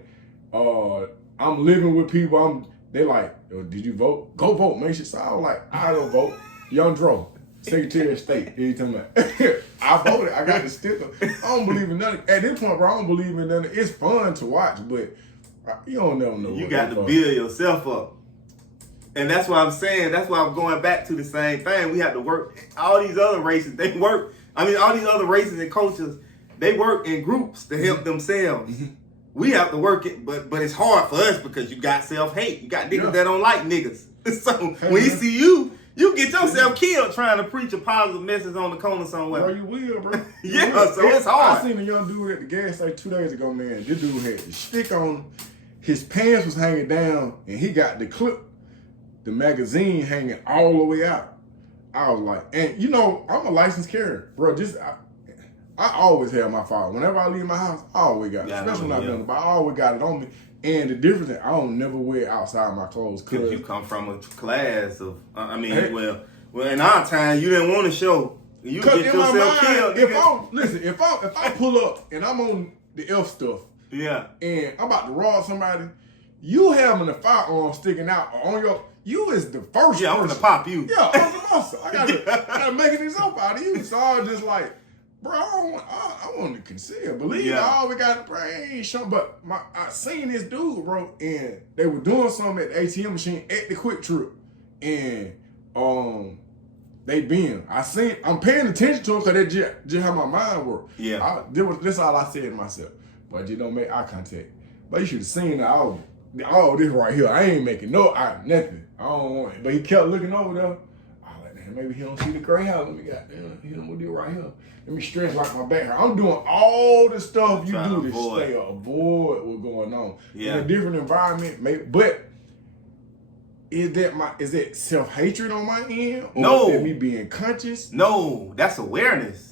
I'm living with people. They like, did you vote? Go vote, make sure. So I was like, I don't vote. Young Dro, Secretary of State. Every time I voted, I got the sticker. I don't believe in nothing. At this point, bro, I don't believe in nothing. It's fun to watch, but you don't never know. You got to build yourself up. And that's what I'm saying. That's why I'm going back to the same thing. We have to work. All these other races, they work. I mean, all these other races and cultures, they work in groups to help themselves. We have to work it, but it's hard for us because you got self-hate. You got niggas that don't like niggas. So when you see you get yourself killed trying to preach a positive message on the corner somewhere. Bro, you will, bro. So it's hard. I seen a young dude at the gas station 2 days ago, man. This dude had the stick on. His pants was hanging down, and he got the clip, the magazine hanging all the way out. I was like, and you know, I'm a licensed carrier, bro. I always have my file. Whenever I leave my house, I always got it. Especially when I've done it, but I always got it on me. And the difference is I don't never wear outside my clothes. Because you come from a class of, well, in our time, you didn't want to show. You get yourself killed. If I pull up and I'm on the F stuff, and I'm about to rob somebody, you having a firearm sticking out on you is the first person. I'm gonna pop you. Yeah, I'm the boss. I gotta make this up out of you. So I was just like, bro, I want to conceal. Believe me, I always got to ain't sure. But I seen this dude, bro, and they were doing something at the ATM machine at the Quick Trip, and I'm paying attention to it because that's just how my mind works. Yeah. This all I said to myself. But you don't make eye contact. But you should have seen that. This right here. I ain't making nothing. I don't want it. But he kept looking over there. I was like, man, maybe he don't see the gray hair. Let me do it right here. Let me stretch like my back. I'm doing all the stuff you do to avoid what's going on. Yeah. In a different environment, but is that self-hatred on my end? Or No. is that me being conscious? No, that's awareness.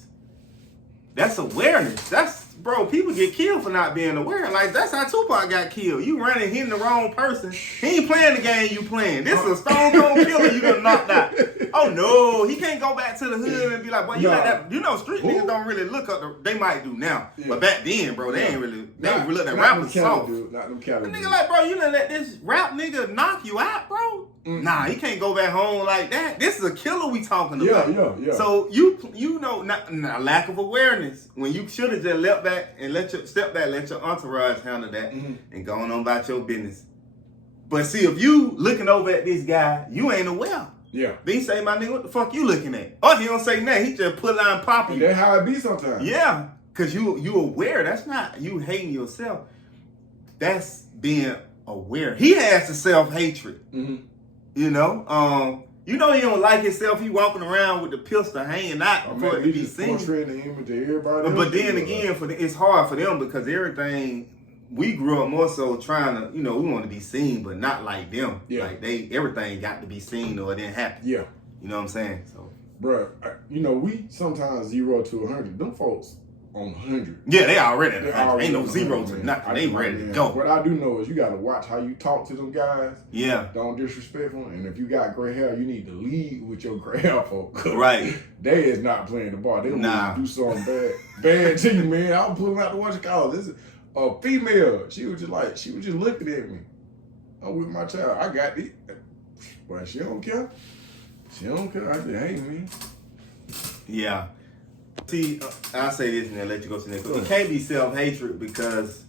Bro, people get killed for not being aware. Like, that's how Tupac got killed. You running, hitting the wrong person. He ain't playing the game you playing. This is a stone cold killer you done knocked out. Oh, no. He can't go back to the hood and be like, boy, you like that. You know, street niggas don't really look up. They might do now. Yeah. But back then, bro, they ain't really, they look at rappers soft. Not them caliber. The nigga like, bro, you done let this rap nigga knock you out, bro? Mm-hmm. Nah, he can't go back home like that. This is a killer we talking about. Yeah. So you know, not lack of awareness when you should have just left back and let your entourage handle that and going on about your business. But see, if you looking over at this guy, you ain't aware. Yeah. Then he say, my nigga, what the fuck you looking at? Or he don't say nothing. He just put line popping you. That's how it be sometimes. Yeah, because you aware. That's not you hating yourself. That's being aware. He has the self-hatred. Mm-hmm. You know, he don't like himself. He walking around with the pistol hanging out before it be seen. Portraying the image of everybody. But then again, it's hard for them because everything we grew up more so trying to, we want to be seen, but not like them. Yeah. Like everything got to be seen or it didn't happen. Yeah. You know what I'm saying? So, bro, we sometimes 0 to 100. Them folks on 100. Yeah, they already at 100. Ain't no 0 to nothing. They ready to go. What I do know is you got to watch how you talk to them guys. Yeah. Don't disrespect them. And if you got gray hair, you need to lead with your gray hair folks. Right. They is not playing the ball. They want to do something bad to you, man. I was pulling out the watch call. This is a female. She was just looking at me. I'm with my child. I got it. Well, she don't care. I said, hey, man. Yeah. See, I'll say this and then let you go to the next. It can't be self-hatred because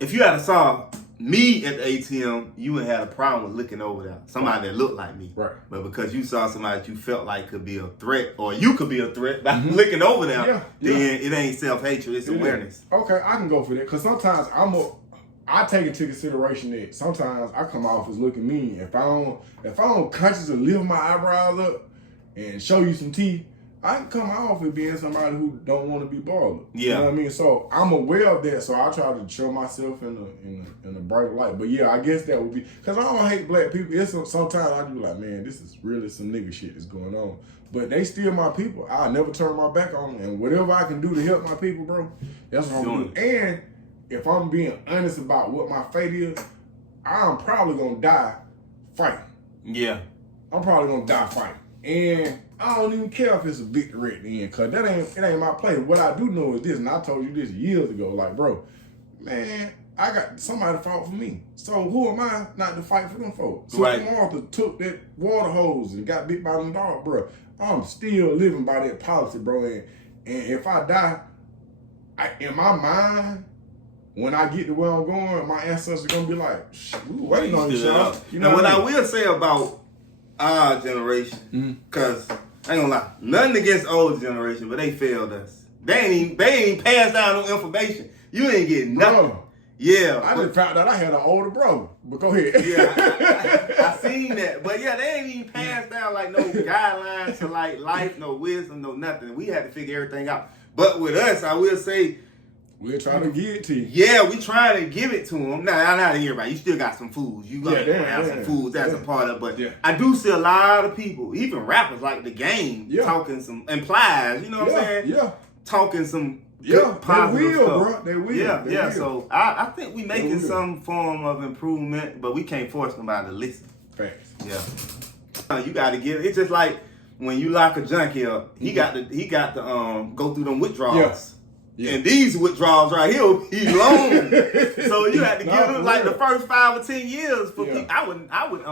if you had saw me at the ATM, you would have had a problem with looking over there. Somebody that looked like me. Right. But because you saw somebody that you felt like could be a threat, or you could be a threat by looking over there, then it ain't self-hatred, it's awareness. Okay, I can go for that. Because sometimes I take into consideration that sometimes I come off as looking mean. If I don't consciously lift my eyebrows up and show you some teeth, I can come off as being somebody who don't want to be bothered. Yeah. You know what I mean? So I'm aware of that, so I try to show myself in a brighter light. But yeah, I guess that would be, because I don't hate black people. Sometimes I do like, man, this is really some nigga shit that's going on. But they still my people. I'll never turn my back on them. And whatever I can do to help my people, bro, that's what I'm doing. And if I'm being honest about what my fate is, I'm probably gonna die fighting. Yeah. I'm probably gonna die fighting. And I don't even care if it's a victory at the end, cause it ain't my place. What I do know is this, and I told you this years ago, like, bro, man, I got somebody fought for me. So who am I not to fight for them folks? So Right. Martha took that water hose and got bit by them dog, bro. I'm still living by that policy, bro. And if I die, in my mind, when I get to where I'm going, my ancestors gonna be like, we waiting on you, son. You know and what I I will say about our generation, because I ain't gonna lie, nothing against old generation, but they failed us. They ain't even passed down no information. You ain't getting nothing. Bro, Yeah. I just found out I had an older brother. But go ahead. Yeah, I seen that. But yeah, they ain't even passed down like no guidelines to like life, no wisdom, no nothing. We had to figure everything out. But with us, I will say, we're trying to give it to you. yeah, we trying to give it to them. Now, not everybody. You still got some foods. You got to have some foods. That's a part of it. But I do see a lot of people, even rappers like The Game, talking some implies. You know what I'm saying? Yeah. Talking some good positive they will, stuff. Bro. They will. Yeah, they yeah. will. So I think we making some form of improvement, but we can't force nobody to listen. Facts. Yeah. You got to get it. It's just like when you lock a junkie up, he got to go through them withdrawals. Yeah. And these withdrawals right here be long. So you had to give them like the first 5 or 10 years for people. I would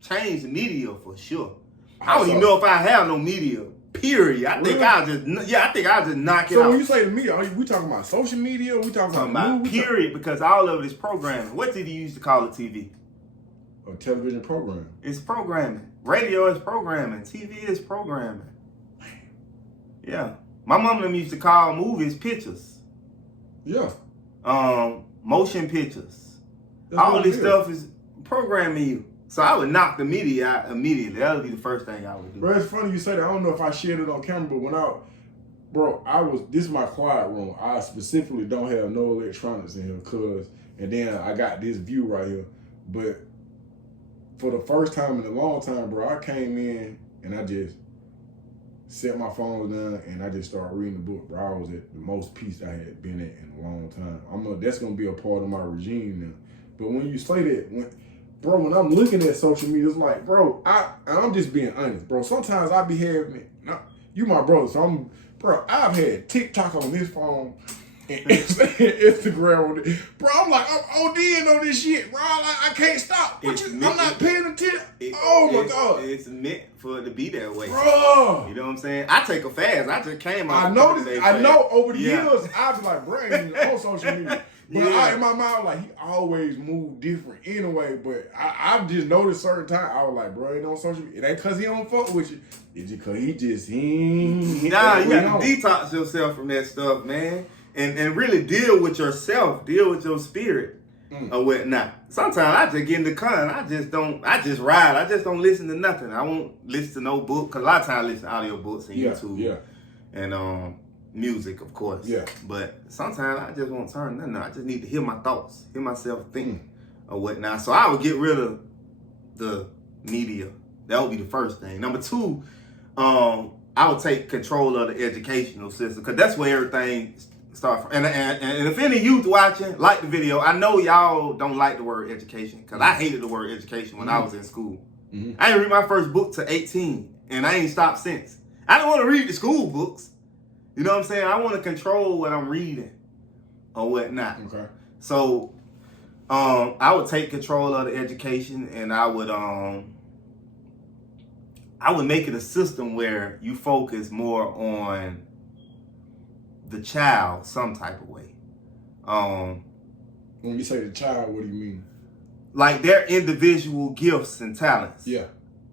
change the media for sure. I don't even know if I have no media. Period. I think I'll just knock it out. So when you say the media, we talking about social media? We talking about period, because all of it is programming. What did you used to call it? TV? A television program. It's programming. Radio is programming. TV is programming. Yeah. My mom them used to call movies pictures. Yeah. Motion pictures. That's all this stuff is programming you. So I would knock the media out immediately. That would be the first thing I would do. Bro, it's funny you say that. I don't know if I shared it on camera, but this is my quiet room. I specifically don't have no electronics in here, and then I got this view right here. But for the first time in a long time, bro, I came in and I just set my phone down and I just started reading the book, bro. I was at the most peace I had been at in a long time. That's gonna be a part of my regime now. But when you say that, when I'm looking at social media, it's like, bro, I'm just being honest, bro. Sometimes I be having, you my brother, so I've had TikTok on this phone and Instagram on it. Bro, I'm like, I'm ODing on this shit, bro. I can't stop. I'm not paying attention. Oh my God. It's meant for it to be that way. Bro. You know what I'm saying? I take a fast. I just came out. I know over the years, I was like, bro, I ain't even on social media. But in my mind, like, he always moved different anyway. But I've just noticed certain times, I was like, bro, he ain't on social media. It ain't because he don't fuck with you. It's just because he Nah, you got to detox yourself from that stuff, man. And really deal with yourself. Deal with your spirit or whatnot. Sometimes I just get in the car and I just ride. I just don't listen to nothing. I won't listen to no book. Because a lot of times I listen to audio books and YouTube. Yeah. And music, of course. Yeah. But sometimes I just won't turn nothing. I just need to hear my thoughts, hear myself think or whatnot. So I would get rid of the media. That would be the first thing. Number 2, I would take control of the educational system, because that's where everything starts from. And if any youth watching, like the video. I know y'all don't like the word education, because I hated the word education when I was in school. I didn't read my first book till 18, and I ain't stopped since. I don't want to read the school books. You know what I'm saying? I want to control what I'm reading or whatnot. Okay. So I would take control of the education, and I would make it a system where you focus more on the child some type of way. When you say the child, what do you mean? Like their individual gifts and talents. Yeah.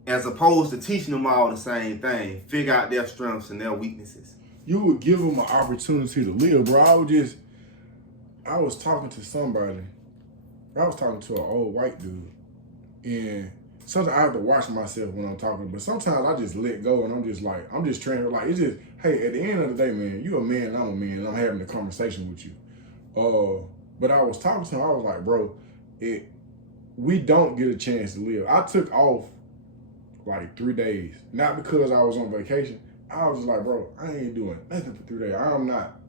As opposed to teaching them all the same thing. Figure out their strengths and their weaknesses. You would give them an opportunity to live, bro. I was talking to somebody. I was talking to an old white dude. And sometimes I have to watch myself when I'm talking, but sometimes I just let go and I'm just trying to, it's just, hey, at the end of the day, man, you a man and I'm a man and I'm having a conversation with you. But I was talking to him, I was like, bro, we don't get a chance to live. I took off like 3 days, not because I was on vacation. I was just like, bro, I ain't doing nothing for 3 days. I'm not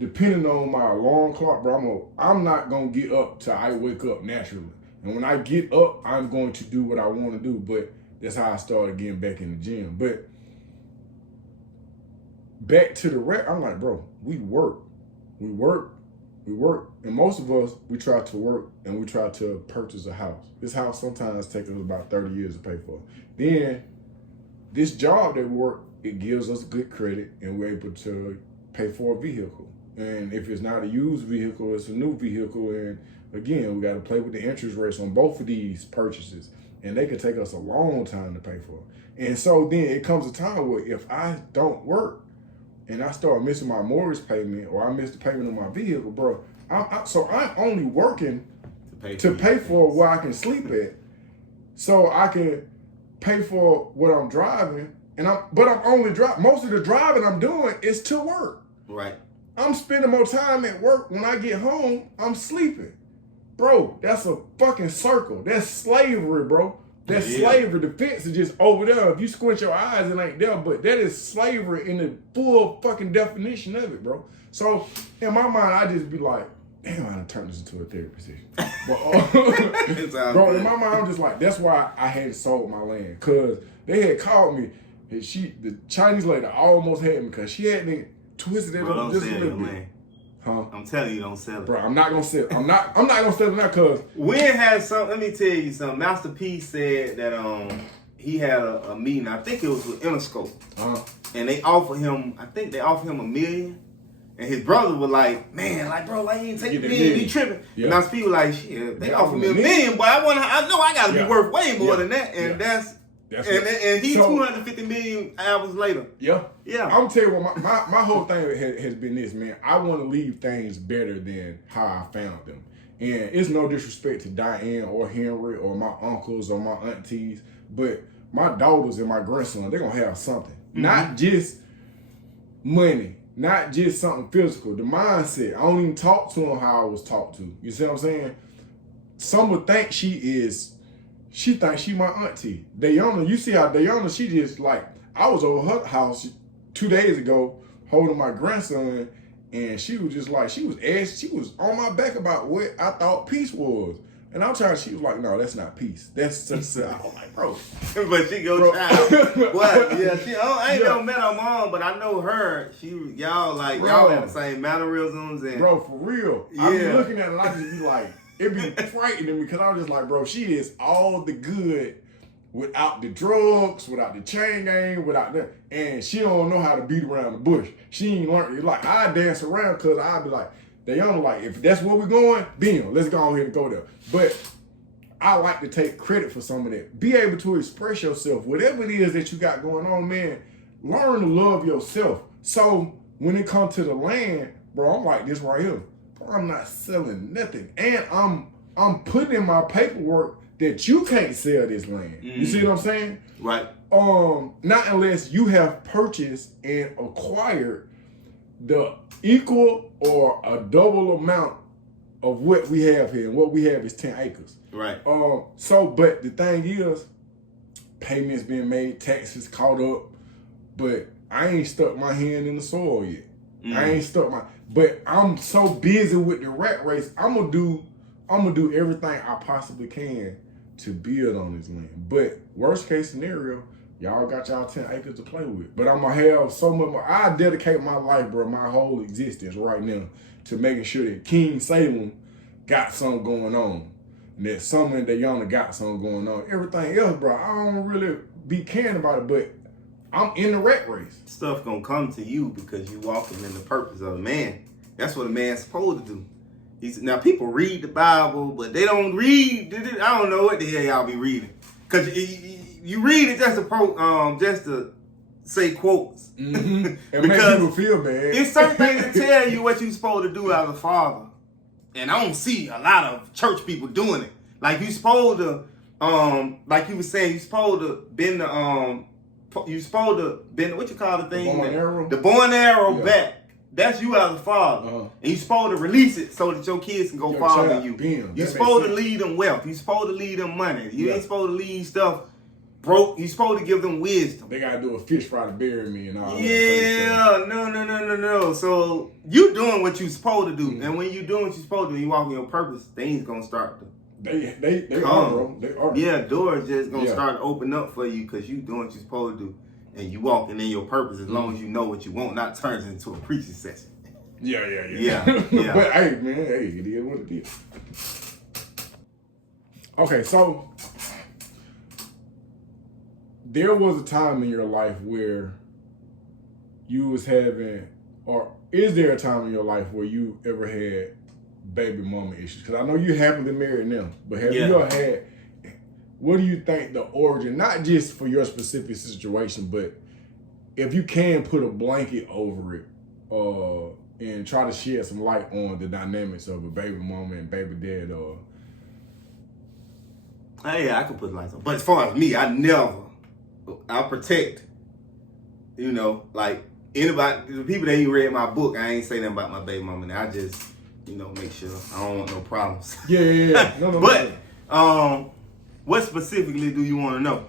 depending on my alarm clock, bro, I'm not gonna get up till I wake up naturally. And when I get up, I'm going to do what I want to do. But that's how I started getting back in the gym. But back to the rap, I'm like, bro, we work. And most of us, we try to work and we try to purchase a house. This house sometimes takes us about 30 years to pay for. Then this job that we work, it gives us good credit and we're able to pay for a vehicle. And if it's not a used vehicle, it's a new vehicle. And again, we got to play with the interest rates on both of these purchases. And they could take us a long time to pay for. And so then it comes a time where if I don't work and I start missing my mortgage payment or I miss the payment on my vehicle, bro, so I'm only working to pay for where I can sleep at. So I can pay for what I'm driving. But I'm only driving. Most of the driving I'm doing is to work. Right. I'm spending more time at work. When I get home, I'm sleeping. Bro, that's a fucking circle. That's slavery, bro. That's slavery. The fence is just over there. If you squint your eyes, it ain't there. But that is slavery in the full fucking definition of it, bro. So in my mind, I just be like, damn, I done turned this into a therapy session. But bro, in my mind, I'm just like, that's why I had sold my land. Cause they had called me. And the Chinese lady almost had me because she had me twisted it up just a little bit. Huh? I'm telling you, don't sell it. Bro, I'm not gonna sell it. I'm not gonna sell it now because Wynn had something. Let me tell you something. Master P said that he had a meeting. I think it was with Interscope. And they offered him, I think they offered him $1 million. And his brother was like, man, like, bro, like, you ain't take $1 million, he tripping. Yeah. And Master P was like, shit, they offered me $1 million, but I know I gotta be worth way more than that. And that's and he's 250 million hours later. Yeah. I'm tell you what, my whole thing has been this, man. I want to leave things better than how I found them. And it's no disrespect to Diane or Henry or my uncles or my aunties, but my daughters and my grandson, they're gonna have something. Mm-hmm. Not just money, not just something physical. The mindset. I don't even talk to them how I was talked to. You see what I'm saying? Some would think she thinks she my auntie. Dayana, you see how Dayana, she just like, I was over her house 2 days ago holding my grandson and she was just like, she was on my back about what I thought peace was. And she was like, no, that's not peace. That's just, I was like, bro. But she go child. What? Yeah, I ain't never met her mom, but I know her. Y'all have the same mannerisms. And bro, for real. Yeah. I be looking at her and I just be like, it be frightening me because I'm just like, bro, she is all the good without the drugs, without the chain gang, without that. And she don't know how to beat around the bush. She ain't learned. Like, I dance around because I be like, they young like, if that's where we're going, bam, let's go ahead and go there. But I like to take credit for some of that. Be able to express yourself. Whatever it is that you got going on, man, learn to love yourself. So when it comes to the land, bro, I'm like this right here. I'm not selling nothing. And I'm putting in my paperwork that you can't sell this land. You see what I'm saying? Right. Not unless you have purchased and acquired the equal or a double amount of what we have here. And what we have is 10 acres. Right. But the thing is, payments being made, taxes caught up, but I ain't stuck my hand in the soil yet. But I'm so busy with the rat race, I'm gonna do everything I possibly can to build on this land. But worst case scenario, y'all got y'all 10 acres to play with. But I'm gonna have so much more. I dedicate my life, bro, my whole existence right now to making sure that King Salem got something going on. And that someone that y'all got something going on. Everything else, bro, I don't really be caring about it, but I'm in the rat race. Stuff gonna come to you because you walking in the purpose of a man. That's what a man's supposed to do. Now people read the Bible, but they don't read. I don't know what the hell y'all be reading. Cause you read it just to say quotes. Mm-hmm. And make people feel bad. It's certain things that tell you what you're supposed to do as a father. And I don't see a lot of church people doing it. Like you supposed to, like you were saying, you supposed to bend the what you call the thing? The bow and arrow back. That's you as a father. And you're supposed to release it so that your kids can go follow you. You're supposed to lead them wealth. You're supposed to lead them money. You ain't supposed to lead stuff broke. You're supposed to give them wisdom. They gotta do a fish fry to bury me and all that. Yeah, no. So you doing what you supposed to do, and when you doing what you supposed to do, you walking your purpose. Things gonna start to. They are, bro. They are. Yeah, doors just gonna start to open up for you because you doing what you supposed to do, and you walking in your purpose as long as you know what you want, not turns into a preaching session. Yeah. But hey, man, it is what it is. Okay, so there was a time in your life where you was having, or is there a time in your life where you ever had baby mama issues? Because I know you happily married now, but have you ever had, what do you think the origin, not just for your specific situation, but if you can put a blanket over it and try to shed some light on the dynamics of a baby mama and baby dad? Yeah, I can put lights on. But as far as me, I protect, like anybody, the people that ain't read my book, I ain't say nothing about my baby mama. I just, make sure I don't want no problems. Yeah. No. But, what specifically do you want to know?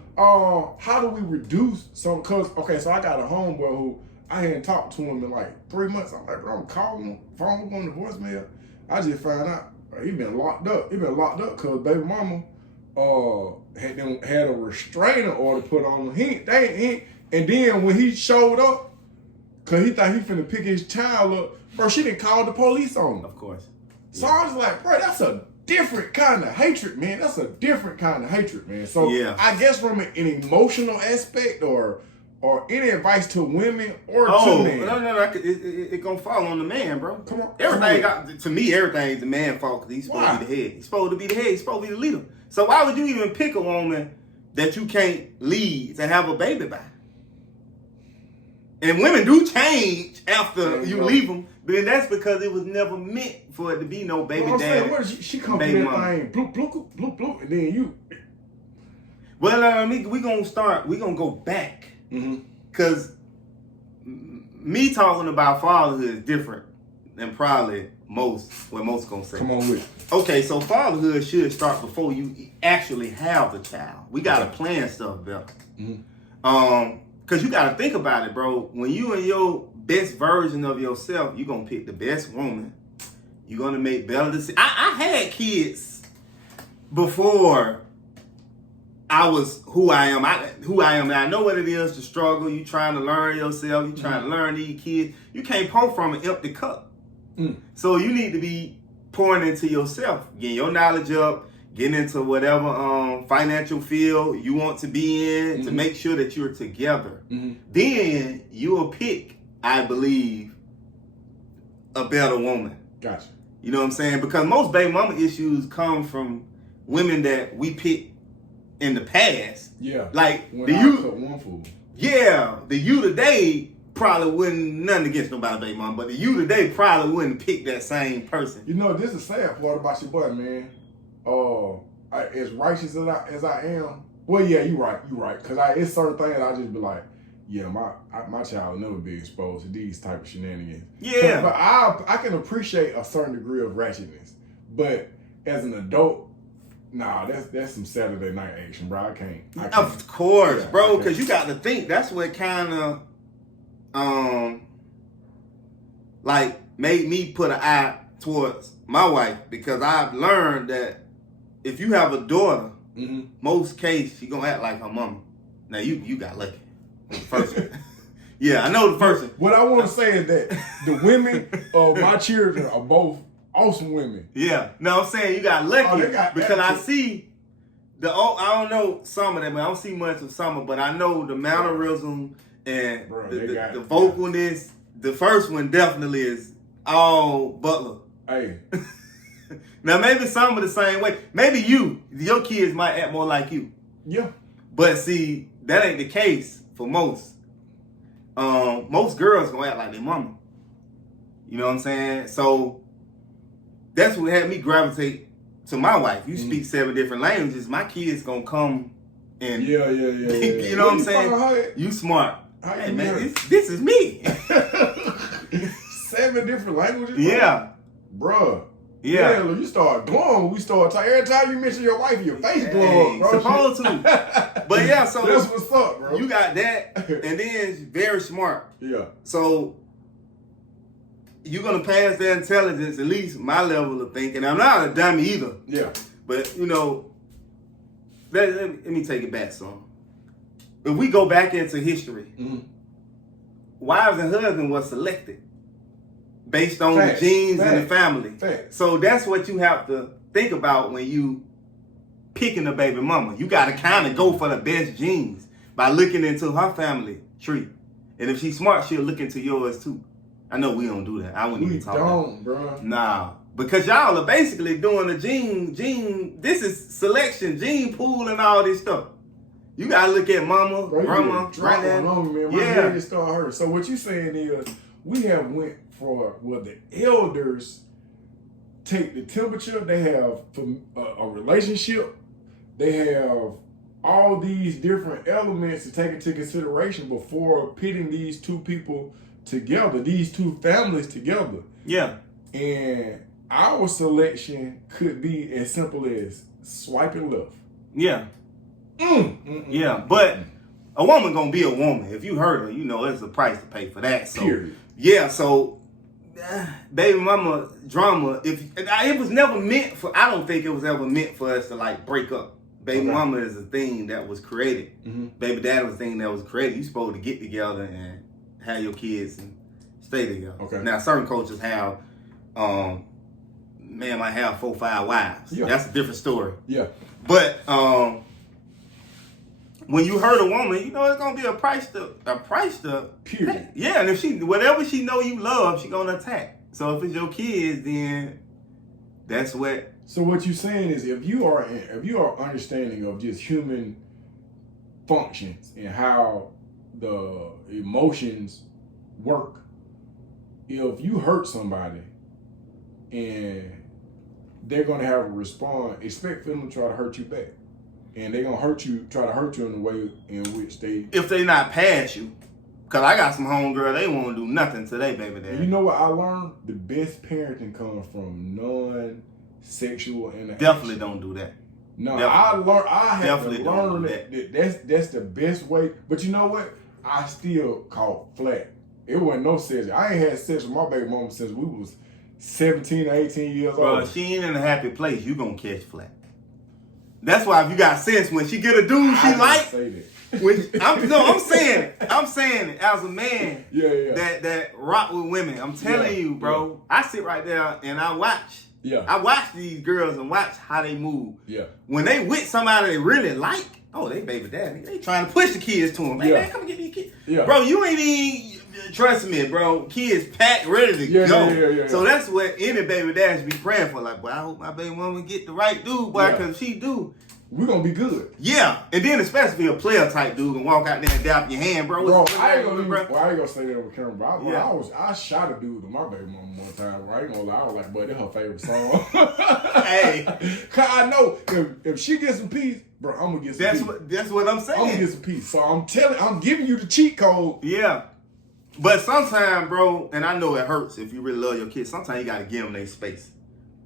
How do we reduce some, so I got a homeboy who I hadn't talked to him in like 3 months. I'm like, bro, I'm calling him, phone going to voicemail. I just found out he been locked up. He been locked up because baby mama had a restraining order put on him. And then when he showed up, cause he thought he finna pick his child up, bro, she didn't call the police on him. Of course. So I was like, bro, that's a different kind of hatred, man. That's a different kind of hatred, man. So I guess from an emotional aspect or any advice to women or to men. No. It gonna fall on the man, bro. Come on. Everything's the man's fault because he's supposed to be the head. He's supposed to be the head. He's supposed to be the leader. So why would you even pick a woman that you can't lead to have a baby by? And women do change after you leave them, but then that's because it was never meant for it to be no baby daddy. What is she come through that thing, bloop, and then you. Well, we gonna go back. Because me talking about fatherhood is different than probably what most gonna say. Come on with it. Okay, so fatherhood should start before you actually have the child. We gotta plan stuff better. Because you gotta think about it, bro. When you in your best version of yourself, you're gonna pick the best woman. You're gonna make better decisions. I had kids before I was who I am. I know what it is to struggle. You trying to learn yourself. You trying to learn these kids. You can't pour from an empty cup. So you need to be pouring into yourself, getting your knowledge up, getting into whatever financial field you want to be in to make sure that you're together. Then you will pick, I believe, a better woman. Gotcha. You know what I'm saying? Because most baby mama issues come from women that we picked in the past. Yeah. Like when the youth. Yeah. The you today probably wouldn't, nothing against nobody baby mama, but the you today probably wouldn't pick that same person. You know, this is the sad part about your boy, man. As righteous as I am, well, yeah, you right. Because it's certain things I just be like, yeah, my child will never be exposed to these type of shenanigans. Yeah. But I can appreciate a certain degree of ratchetness. But as an adult, nah, that's some Saturday night action, bro. I can't. Of course, bro, because you got to think that's what kind of like made me put an eye towards my wife, because I've learned that if you have a daughter, most cases she gonna act like her mama. Now you got lucky. The first one. Yeah, I know the first one. What I want to say is that the women of my children are both awesome women. Yeah. No, I'm saying you got lucky because I see I don't know some of them, I don't see much of some, but I know the mannerism and the vocalness. The first one definitely is all Butler. Hey. Now maybe some of the same way. Maybe your kids might act more like you. Yeah. But see, that ain't the case for most. Most girls gonna act like their mama. You know what I'm saying? So that's what had me gravitate to my wife. You speak 7 different languages, my kids gonna come and yeah. You know what I'm saying? You smart. Hey man, this is me. 7 different languages? Yeah. Bruh. Yeah. You start glowing when we start talking. Every time you mention your wife, your face glow up, bro. Supposed to. But yeah, so that's what's up, bro. You got that, and then it's very smart. Yeah. So you're gonna pass their intelligence, at least my level of thinking. I'm not a dummy either. Yeah. But let me take it back some. If we go back into history, wives and husbands were selected based on the genes and the family. So that's what you have to think about when you picking a baby mama. You got to kind of go for the best genes by looking into her family tree. And if she's smart, she'll look into yours too. I know we don't do that. I wouldn't even talk about it. Bro. Nah. Because y'all are basically doing a gene, this is selection, gene pool and all this stuff. You gotta look at mama, grandma, granddad. My head just started hurting. So what you saying is we have went for the elders take the temperature, they have a relationship, they have all these different elements to take into consideration before pitting these two people together, these two families together. Yeah. And our selection could be as simple as swiping left. Yeah. Yeah, but a woman gonna be a woman. If you hurt her, there's a price to pay for that. So, period. Yeah, so baby mama drama. It was never meant for. I don't think it was ever meant for us to like break up. Baby mama is a thing that was created. Baby dad was a thing that was created. You supposed to get together and have your kids and stay together. Okay. Now certain cultures have, man might have 4 or 5 wives. Yeah. That's a different story. Yeah. But when you hurt a woman, it's gonna be a price to period. Pay. Yeah, and if whatever she know you love, she gonna attack. So if it's your kids, then that's what. So what you're saying is if you are understanding of just human functions and how the emotions work, if you hurt somebody and they're gonna have a response, expect them to try to hurt you back. And they're gonna try to hurt you in the way in which if they not past you. Cause I got some homegirl, they won't do nothing to their baby daddy. You know what I learned? The best parenting comes from non-sexual interaction. Definitely don't do that. No, I have to learn that that's the best way. But you know what? I still caught flat. It wasn't no sex. I ain't had sex with my baby mama since we was 17 or 18 years old. Bro, if she ain't in a happy place, you gonna catch flat. That's why if you got sense, when she get a dude she like, I'm saying it as a man that rock with women. I'm telling you, bro. I sit right there and I watch. Yeah. I watch these girls and watch how they move. Yeah. When they with somebody they really like, they baby daddy. They trying to push the kids to them. Man, come get these kids. Yeah. Bro, you ain't even, trust me, bro. Kids packed, ready to go. Yeah. So that's what any baby dad should be praying for. Like, boy, I hope my baby mama get the right dude, boy, because she do. We're going to be good. Yeah. And then especially a player type dude and walk out there and dap your hand, bro. I ain't going to say that on camera, bro. I shot a dude with my baby mama one time. Bro. I ain't going to lie. I was like, boy, that's her favorite song. Hey. Because I know if she gets some peace, bro, I'm going to get some peace. That's what I'm saying. I'm going to get some peace. So I'm giving you the cheat code. Yeah. But sometimes, bro, and I know it hurts if you really love your kids, sometimes you got to give them their space.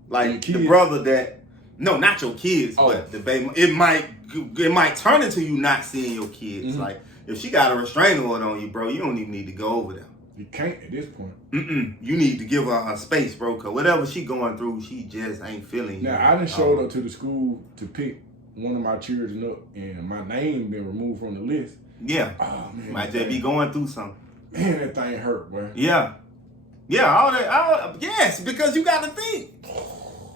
Like the brother that, no, not your kids, but the baby, it might turn into you not seeing your kids. Like, if she got a restraining order on you, bro, you don't even need to go over there. You can't at this point. You need to give her space, bro, because whatever she going through, she just ain't feeling you. Now, I done showed up to the school to pick one of my children up, and my name been removed from the list. Yeah. Oh, man. Might just be going through something. Man, that thing hurt, bro. Yeah. Yeah, all that. Yes, because you got to think.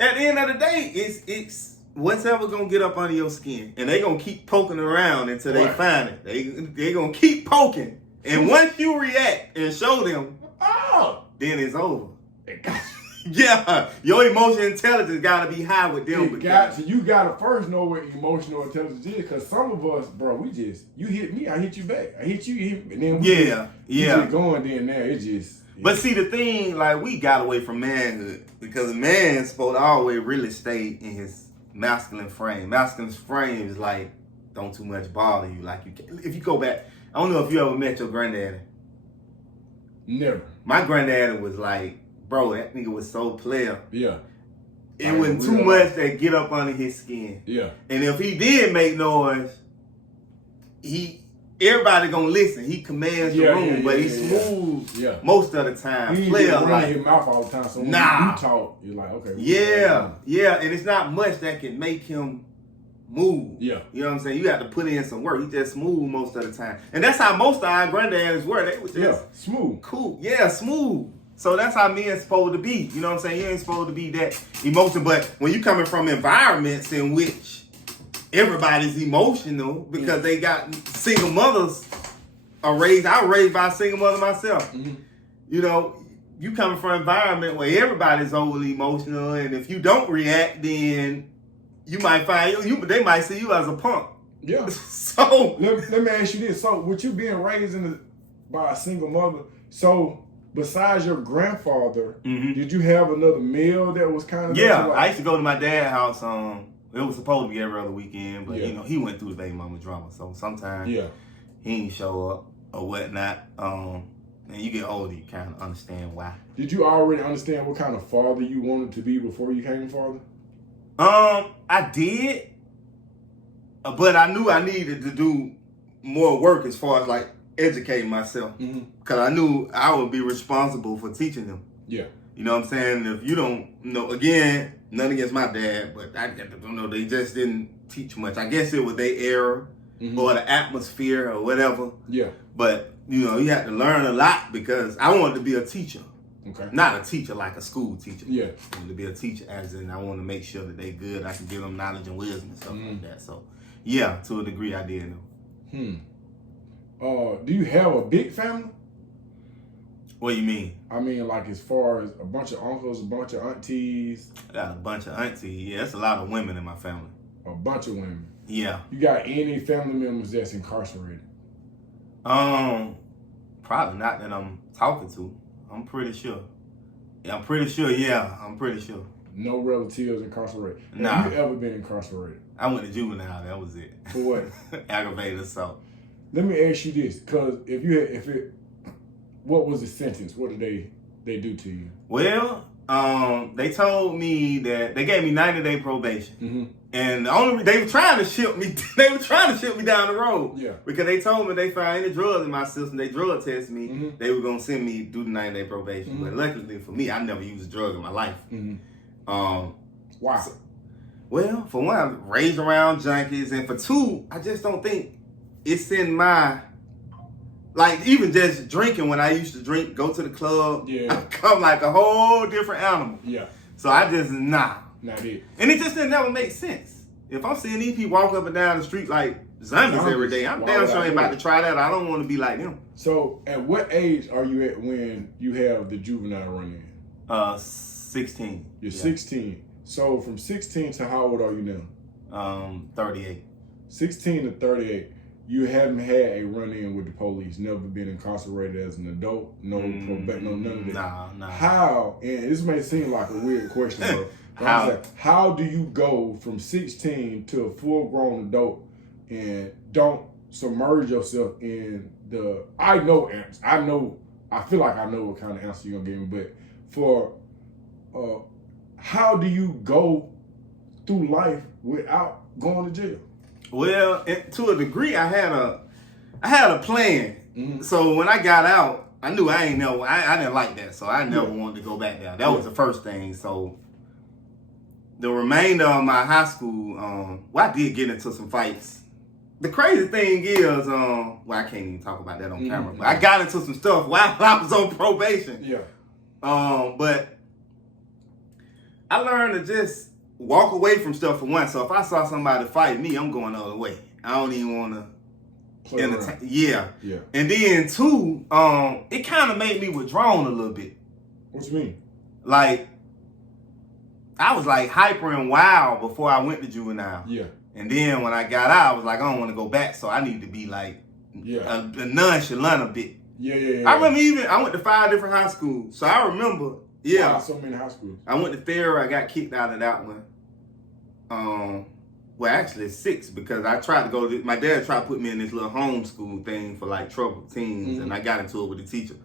At the end of the day, it's what's ever gonna get up under your skin, and they gonna keep poking around until they find it. They gonna keep poking, and once you react and show them, then it's over. Yeah, your emotional intelligence gotta be high with them. You gotta first know what emotional intelligence is, because some of us, bro, you hit me, I hit you back. I hit you, and then we just going there now. It's just. But see, the thing, like, we got away from manhood because a man's supposed to always really stay in his masculine frame. Masculine frame is like, don't too much bother you. Like, if you go back, I don't know if you ever met your granddaddy. Never. My granddaddy was like, bro, that nigga was so player. Yeah. it wasn't too much that get up under his skin. Yeah. And if he did make noise, everybody gonna listen. He commands the room, but he's smooth most of the time. He ain't running his mouth all the time. So when you talk, you're like, okay. Yeah. And it's not much that can make him move. Yeah. You know what I'm saying? You have to put in some work. He just smooth most of the time. And that's how most of our granddads were. They was just smooth. Cool. Yeah, smooth. So that's how men's supposed to be. You know what I'm saying? You ain't supposed to be that emotional. But when you coming from environments in which everybody's emotional because they got single mothers I was raised by a single mother myself. Mm-hmm. You know, you coming from an environment where everybody's overly emotional, and if you don't react, then you might find they might see you as a punk. Yeah. So let me ask you this: so, with you being raised by a single mother, so besides your grandfather, did you have another male that was kind of? Yeah, I used to go to my dad's house. It was supposed to be every other weekend, but you know he went through his baby mama drama, so sometimes he didn't show up or whatnot. And you get older, you kind of understand why. Did you already understand what kind of father you wanted to be before you became a father? I did, but I knew I needed to do more work as far as like educating myself, because I knew I would be responsible for teaching them. Yeah, you know what I'm saying. If you don't know, again, nothing against my dad, but I don't know. They just didn't teach much. I guess it was their era or the atmosphere or whatever. Yeah, but you know, you had to learn a lot because I wanted to be a teacher. Okay. Not a teacher like a school teacher. Yeah. I wanted to be a teacher as in I wanted to make sure that they good. I can give them knowledge and wisdom and stuff like that. So, yeah, to a degree I did know. Do you have a big family? What do you mean? I mean, like as far as a bunch of uncles, a bunch of aunties. I got a bunch of aunties. Yeah, that's a lot of women in my family. A bunch of women. Yeah. You got any family members that's incarcerated? Probably not that I'm talking to. I'm pretty sure. Yeah, I'm pretty sure. No relatives incarcerated? Nah. Have you ever been incarcerated? I went to juvenile. That was it. For what? Aggravated assault. Let me ask you this, because what was the sentence? What did they do to you? Well, they told me that they gave me 90-day probation. And they were trying to ship me. They were trying to ship me down the road. Yeah. Because they told me they found any drugs in my system. They drug tested me. They were gonna send me do the 90-day probation. But luckily for me, I never used a drug in my life. Why? Well, for one, I'm raised around junkies, and for two, I just don't think it's in my. Like, even just drinking, when I used to drink, go to the club, I come like a whole different animal. Yeah. So I just, Not it. And it just didn't never make sense. If I'm seeing these people walk up and down the street like zombies every day, I'm damn sure ain't about to try that. I don't want to be like them. So, at what age are you at when you have the juvenile run in? 16. You're 16. So, from 16 to how old are you now? 38. 16 to 38. You haven't had a run-in with the police, never been incarcerated as an adult, no probation, no none of that. Nah. How, and this may seem like a weird question, bro. How do you go from 16 to a full-grown adult and don't submerge yourself in I know answers. I feel like I know what kind of answer you're going to give me, but how do you go through life without going to jail? Well, to a degree, I had a plan. So when I got out, I knew I didn't like that. So I never wanted to go back there. That was the first thing. So the remainder of my high school, I did get into some fights. The crazy thing is, I can't even talk about that on camera, but I got into some stuff while I was on probation. Yeah. But I learned to just walk away from stuff for one. So if I saw somebody fight me, I'm going the other way. I don't even want to entertain. Yeah. And then two, it kind of made me withdrawn a little bit. What you mean? Like, I was like hyper and wild before I went to juvenile. Yeah. And then when I got out, I was like, I don't want to go back, so I need to be like a nonchalant a bit. Yeah. I remember I went to 5 different high schools, so I remember. Yeah. Wow, so many high schools. I went to Thayer. I got kicked out of that one. Well, actually 6 because I tried to go. My dad tried to put me in this little homeschool thing for like troubled teens, and I got into it with the teacher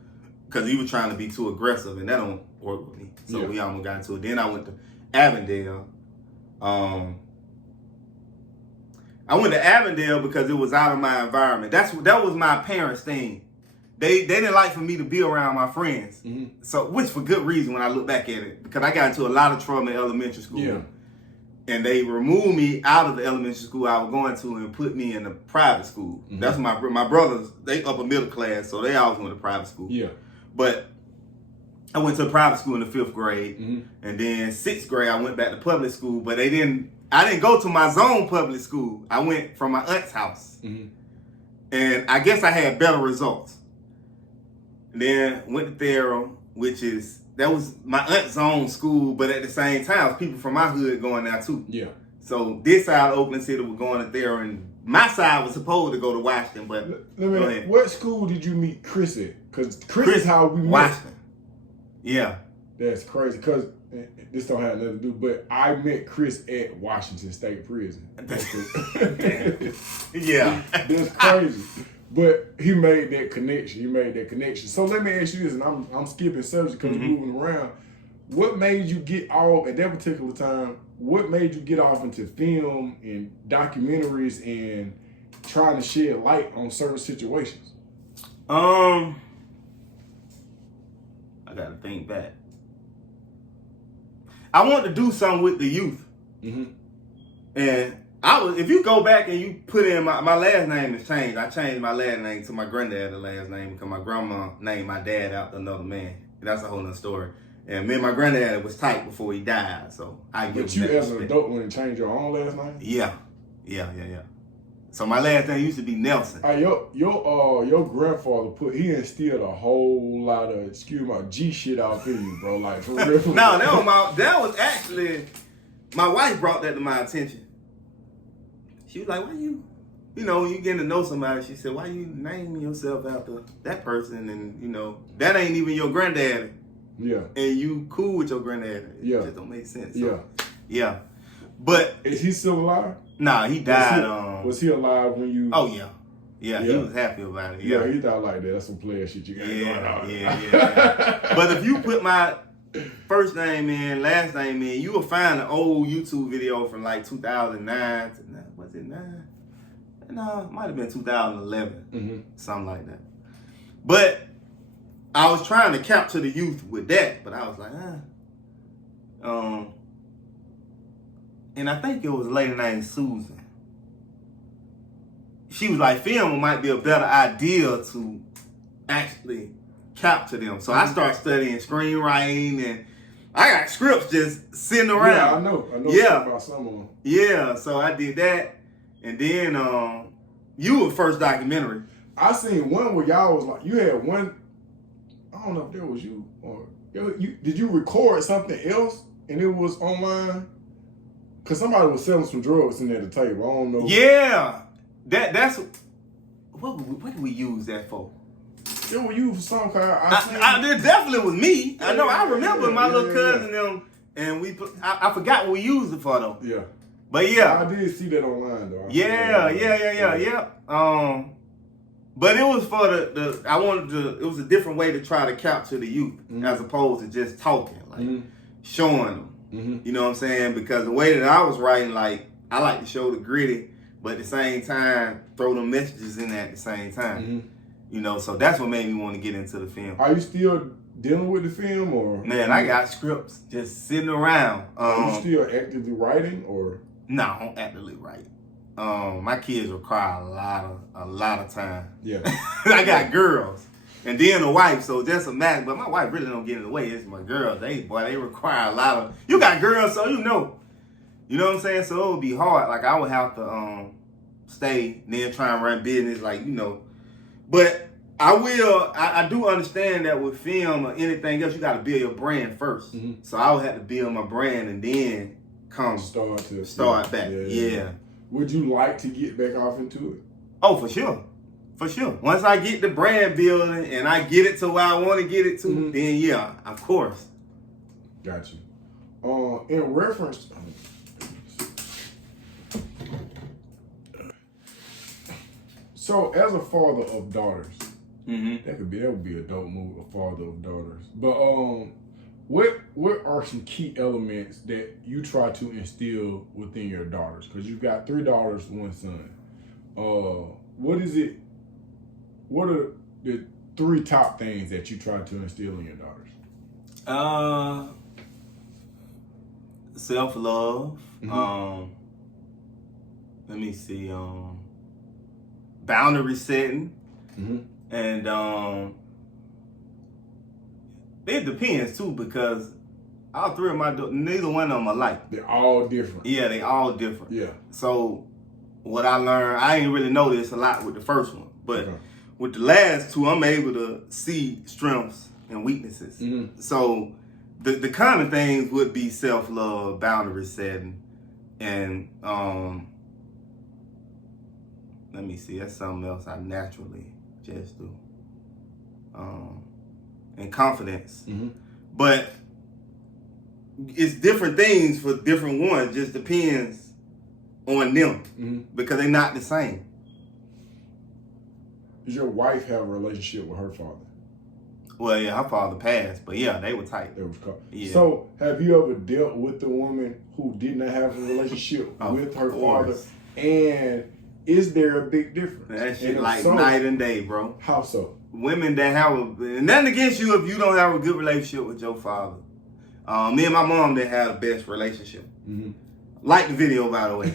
because he was trying to be too aggressive, and that don't work with me. So we almost got into it. Then I went to Avondale. I went to Avondale because it was out of my environment. That was my parents' thing. They didn't like for me to be around my friends. Mm-hmm. So, which for good reason when I look back at it, because I got into a lot of trouble in elementary school. Yeah. And they removed me out of the elementary school I was going to and put me in a private school. Mm-hmm. That's my brothers, they upper middle class, so they always went to private school. Yeah. But I went to a private school in the 5th grade, mm-hmm. and then 6th grade I went back to public school, but I didn't go to my zone public school. I went from my aunt's house. Mm-hmm. And I guess I had better results. And then went to Theron, that was my aunt's own school, but at the same time, it was people from my hood going there too. Yeah. So this side of Oakland City was going to Theron. My side was supposed to go to Washington, but go ahead. What school did you meet Chris at? Because Chris is how we met. Washington. Yeah. That's crazy, because this don't have nothing to do, but I met Chris at Washington State Prison. Yeah. That's crazy. But he made that connection. So let me ask you this, and I'm skipping subject because we're moving around. What made you get off at that particular time? What made you get off into film and documentaries and trying to shed light on certain situations? I gotta think back. I want to do something with the youth, and if you go back and you put in my last name has changed. I changed my last name to my granddad's last name because my grandma named my dad after another man. That's a whole nother story. And me and my granddad was tight before he died, so I give. But you as an adult went and changed your own last name? Yeah. So my last name used to be Nelson. Your grandfather he instilled a whole lot of G shit out in you, bro. Like for real. No, that was actually my wife brought that to my attention. She was like, why you when you getting to know somebody, she said, why you naming yourself after that person? And, that ain't even your granddaddy. Yeah. And you cool with your granddaddy. It just don't make sense. So, yeah. But. Is he still alive? Nah, he died. Was he alive when you. Oh, yeah. Yeah, he was happy about it. Yeah, he died like that. That's some player shit you got going on. Yeah. But if you put my first name in, last name in, you will find an old YouTube video from like 2009 to, was it 9? No, it might have been 2011, something like that. But I was trying to capture the youth with that, but I was like, and I think it was a lady named Susan. She was like, film might be a better idea to actually capture them. So I started studying screenwriting, and I got scripts just sitting around. Yeah, I know. Yeah. About some of them. Yeah, so I did that. And then you were first documentary. I seen one where y'all was like, you had one, I don't know if that was you, or did you record something else and it was online? Because somebody was selling some drugs in there at the table. I don't know. Yeah. That's, what did we use that for? It was you for some kind. It definitely was me. I know. I remember my little cousin them, and I forgot what we used it for though. Yeah. But yeah, I did see that online though. Yeah. But it was for it was a different way to try to capture the youth as opposed to just talking, like showing them. You know what I'm saying? Because the way that I was writing, like I like to show the gritty, but at the same time throw them messages in there at the same time. So that's what made me want to get into the film. Are you still dealing with the film, or? Man, I got scripts just sitting around. Are you still actively writing, or? No, I don't actively write. My kids require a lot of time. Yeah. I got girls. And then a wife, so just imagine. But my wife really don't get in the way. It's my girls. They require a lot of. You got girls, so you know. You know what I'm saying? So it would be hard. Like I would have to stay and then try and run business, like But I do understand that with film or anything else, you got to build your brand first. So I would have to build my brand and then start back. Yeah. Would you like to get back off into it? Oh, for sure. Once I get the brand building and I get it to where I want to get it to, then yeah, of course. Got you. In reference, so as a father of daughters, that would be a dope move, a father of daughters. But what what are some key elements that you try to instill within your daughters? Because you've got 3 daughters, 1 son. What is it? What are the 3 top things that you try to instill in your daughters? Self-love. Mm-hmm. Let me see. Boundary setting. Mm-hmm. And it depends too, because all 3 of my neither one of them are alike. They're all different. Yeah, they all different. Yeah. So what I learned, I ain't really know this a lot with the first one, but with the last 2, I'm able to see strengths and weaknesses. Mm-hmm. So the common things would be self-love, boundary setting, and let me see, that's something else I naturally just do. And confidence. Mm-hmm. But it's different things for different ones. Just depends on them, because they're not the same. Does your wife have a relationship with her father? Well, yeah, her father passed, but yeah, they were tight. They was called. Yeah. So, have you ever dealt with a woman who did not have a relationship with her father? And is there a big difference? That shit like night and day, bro. How so? Women that have nothing against you if you don't have a good relationship with your father. Me and my mom didn't have the best relationship. Mm-hmm. Like the video, by the way.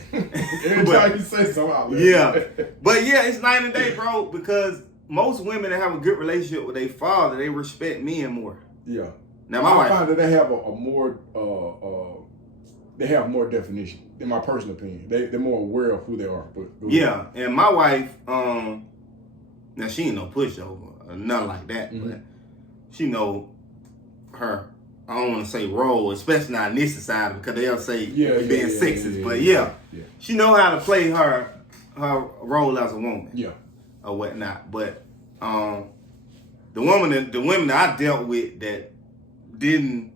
Every time you say something, yeah. But yeah, it's night and day, bro, because most women that have a good relationship with their father, they respect men more. Yeah. Now my wife, I find that they have a more they have more definition, in my personal opinion. They're more aware of who they are. But yeah, and my wife, now she ain't no pushover or nothing like that, but she know her, I don't want to say role, especially not in this society, because they'll say being sexist. But she know how to play her role as a woman. Yeah. Or whatnot. But the women that I dealt with that didn't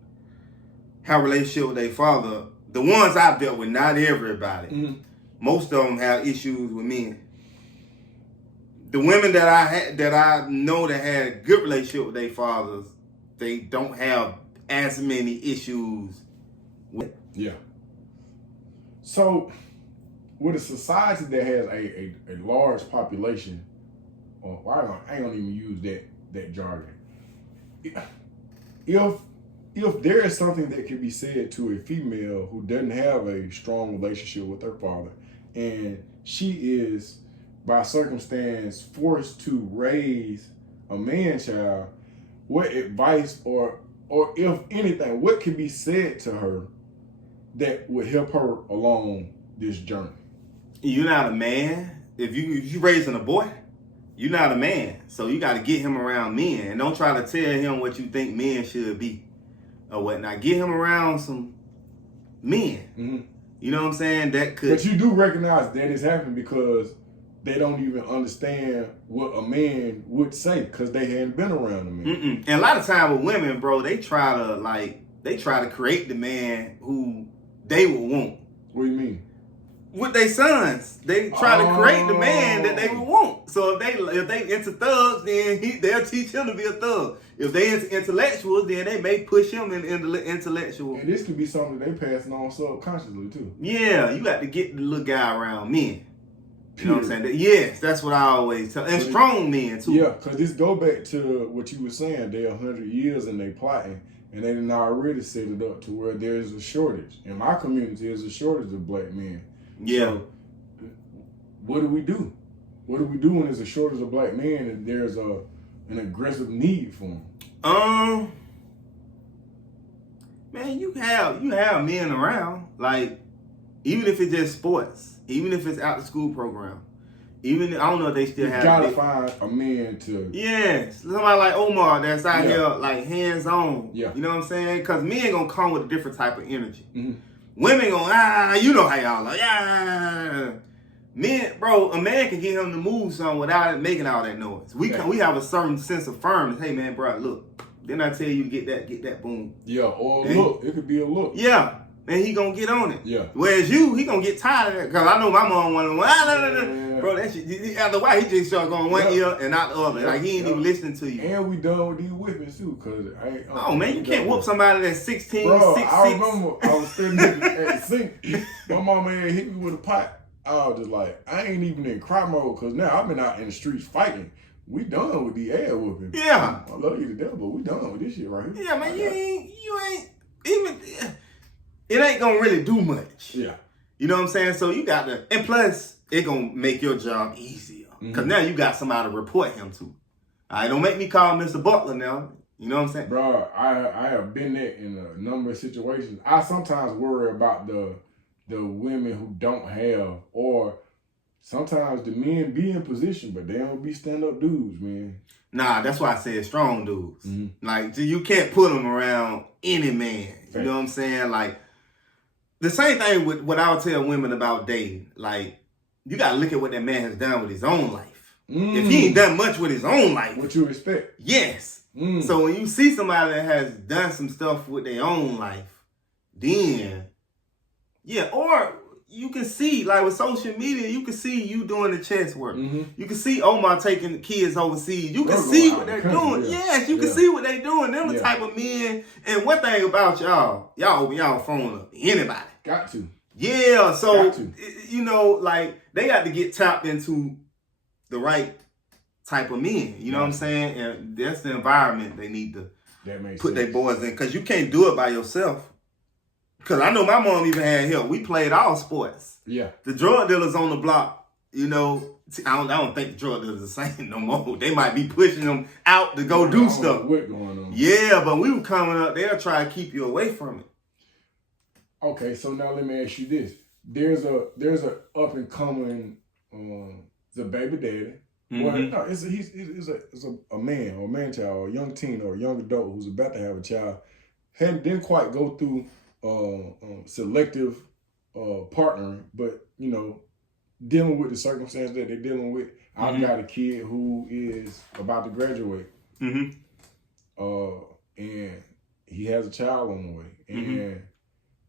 have a relationship with their father, the ones I dealt with, not everybody. Most of them have issues with men. The women that I know that had a good relationship with their fathers, they don't have as many issues with. Yeah. So, with a society that has a large population, I ain't gonna even use that jargon. If there is something that can be said to a female who doesn't have a strong relationship with her father, and she is by circumstance forced to raise a man child, what advice or if anything, what can be said to her that would help her along this journey? You're not a man. If you raising a boy, you're not a man. So you got to get him around men, and don't try to tell him what you think men should be or whatnot. Get him around some men. You know what I'm saying? That could. But you do recognize that is happening because they don't even understand what a man would say because they hadn't been around a man. And a lot of time with women, bro, they try to create the man who they would want. What do you mean? With their sons, they try to create the man that they would want. So if they into thugs, then they'll teach him to be a thug. If they into intellectuals, then they may push him into intellectual. And this could be something they passing on subconsciously too. Yeah, you got to get the little guy around men. You know what I'm saying? Yes, that's what I always tell. And strong men too. Yeah, because this go back to what you were saying. They're 100 years and they plotting, and they done already set it up to where there's a shortage. In my community, there's a shortage of black men. Yeah. So, what do we do? What do we do when there's a shortage of black men and there's an aggressive need for them? Man, you have men around, like, even if it's just sports, even if it's out the school program, even I don't know if they still have. You gotta find a man to. Yes, somebody like Omar that's out here like hands on. Yeah. You know what I'm saying? Because men gonna come with a different type of energy. Women gonna you know how y'all are. Men, bro, a man can get him to move something without making all that noise. We have a certain sense of firmness. Hey man, bro, look. Didn't I tell you to get that boom? Yeah, or a look. It could be a look. Yeah. and he gonna get on it. Yeah. Whereas he gonna get tired of that. Cause I know my mom wanted bro, that shit. After a while, he just start going one ear and out the other. Like he ain't even listening to you. And we done with these whippings too, cause man, you can't whoop somebody that's 16, bro, 6'6". I remember I was standing at the sink. My mama had hit me with a pot. I was just like, I ain't even in cry mode, cause now I've been out in the streets fighting. We done with the ass whooping. Yeah. I love you to death, but we done with this shit right here. Yeah, man, you ain't even. It ain't gonna really do much. Yeah. You know what I'm saying? So you got to, and plus, it gonna make your job easier. Because now you got somebody to report him to. All right, don't make me call Mr. Butler now. You know what I'm saying? Bro, I have been there in a number of situations. I sometimes worry about the women who don't have, or sometimes the men be in position, but they don't be stand-up dudes, man. Nah, that's why I said strong dudes. Like, you can't put them around any man. You know what I'm saying? Like, the same thing with what I would tell women about dating. Like, you got to look at what that man has done with his own life. If he ain't done much with his own life. What you expect? Yes. So when you see somebody that has done some stuff with their own life, then, yeah, or you can see, like with social media, you can see you doing the chest work. You can see Omar taking kids overseas. You can see what they're doing. Yeah. Yes, you can see what they're doing. They're the type of men. And one thing about y'all open y'all phone up. Anybody. Got to. Yeah, so, you know, like, they got to get tapped into the right type of men. You know what I'm saying? And that's the environment they need to put their boys in. Because you can't do it by yourself. Because I know my mom even had help. We played all sports. Yeah. The drug dealers on the block, you know, I don't think the drug dealers are the same no more. They might be pushing them out to go do stuff. What going on? Yeah, but we were coming up, they'll try to keep you away from it. Okay, so now let me ask you this. There's a up and coming the baby daddy. Well, no, it's a man or a man child or a young teen or a young adult who's about to have a child. Didn't quite go through selective partnering, but you know, dealing with the circumstance that they're dealing with. I've got a kid who is about to graduate, and he has a child on the way, and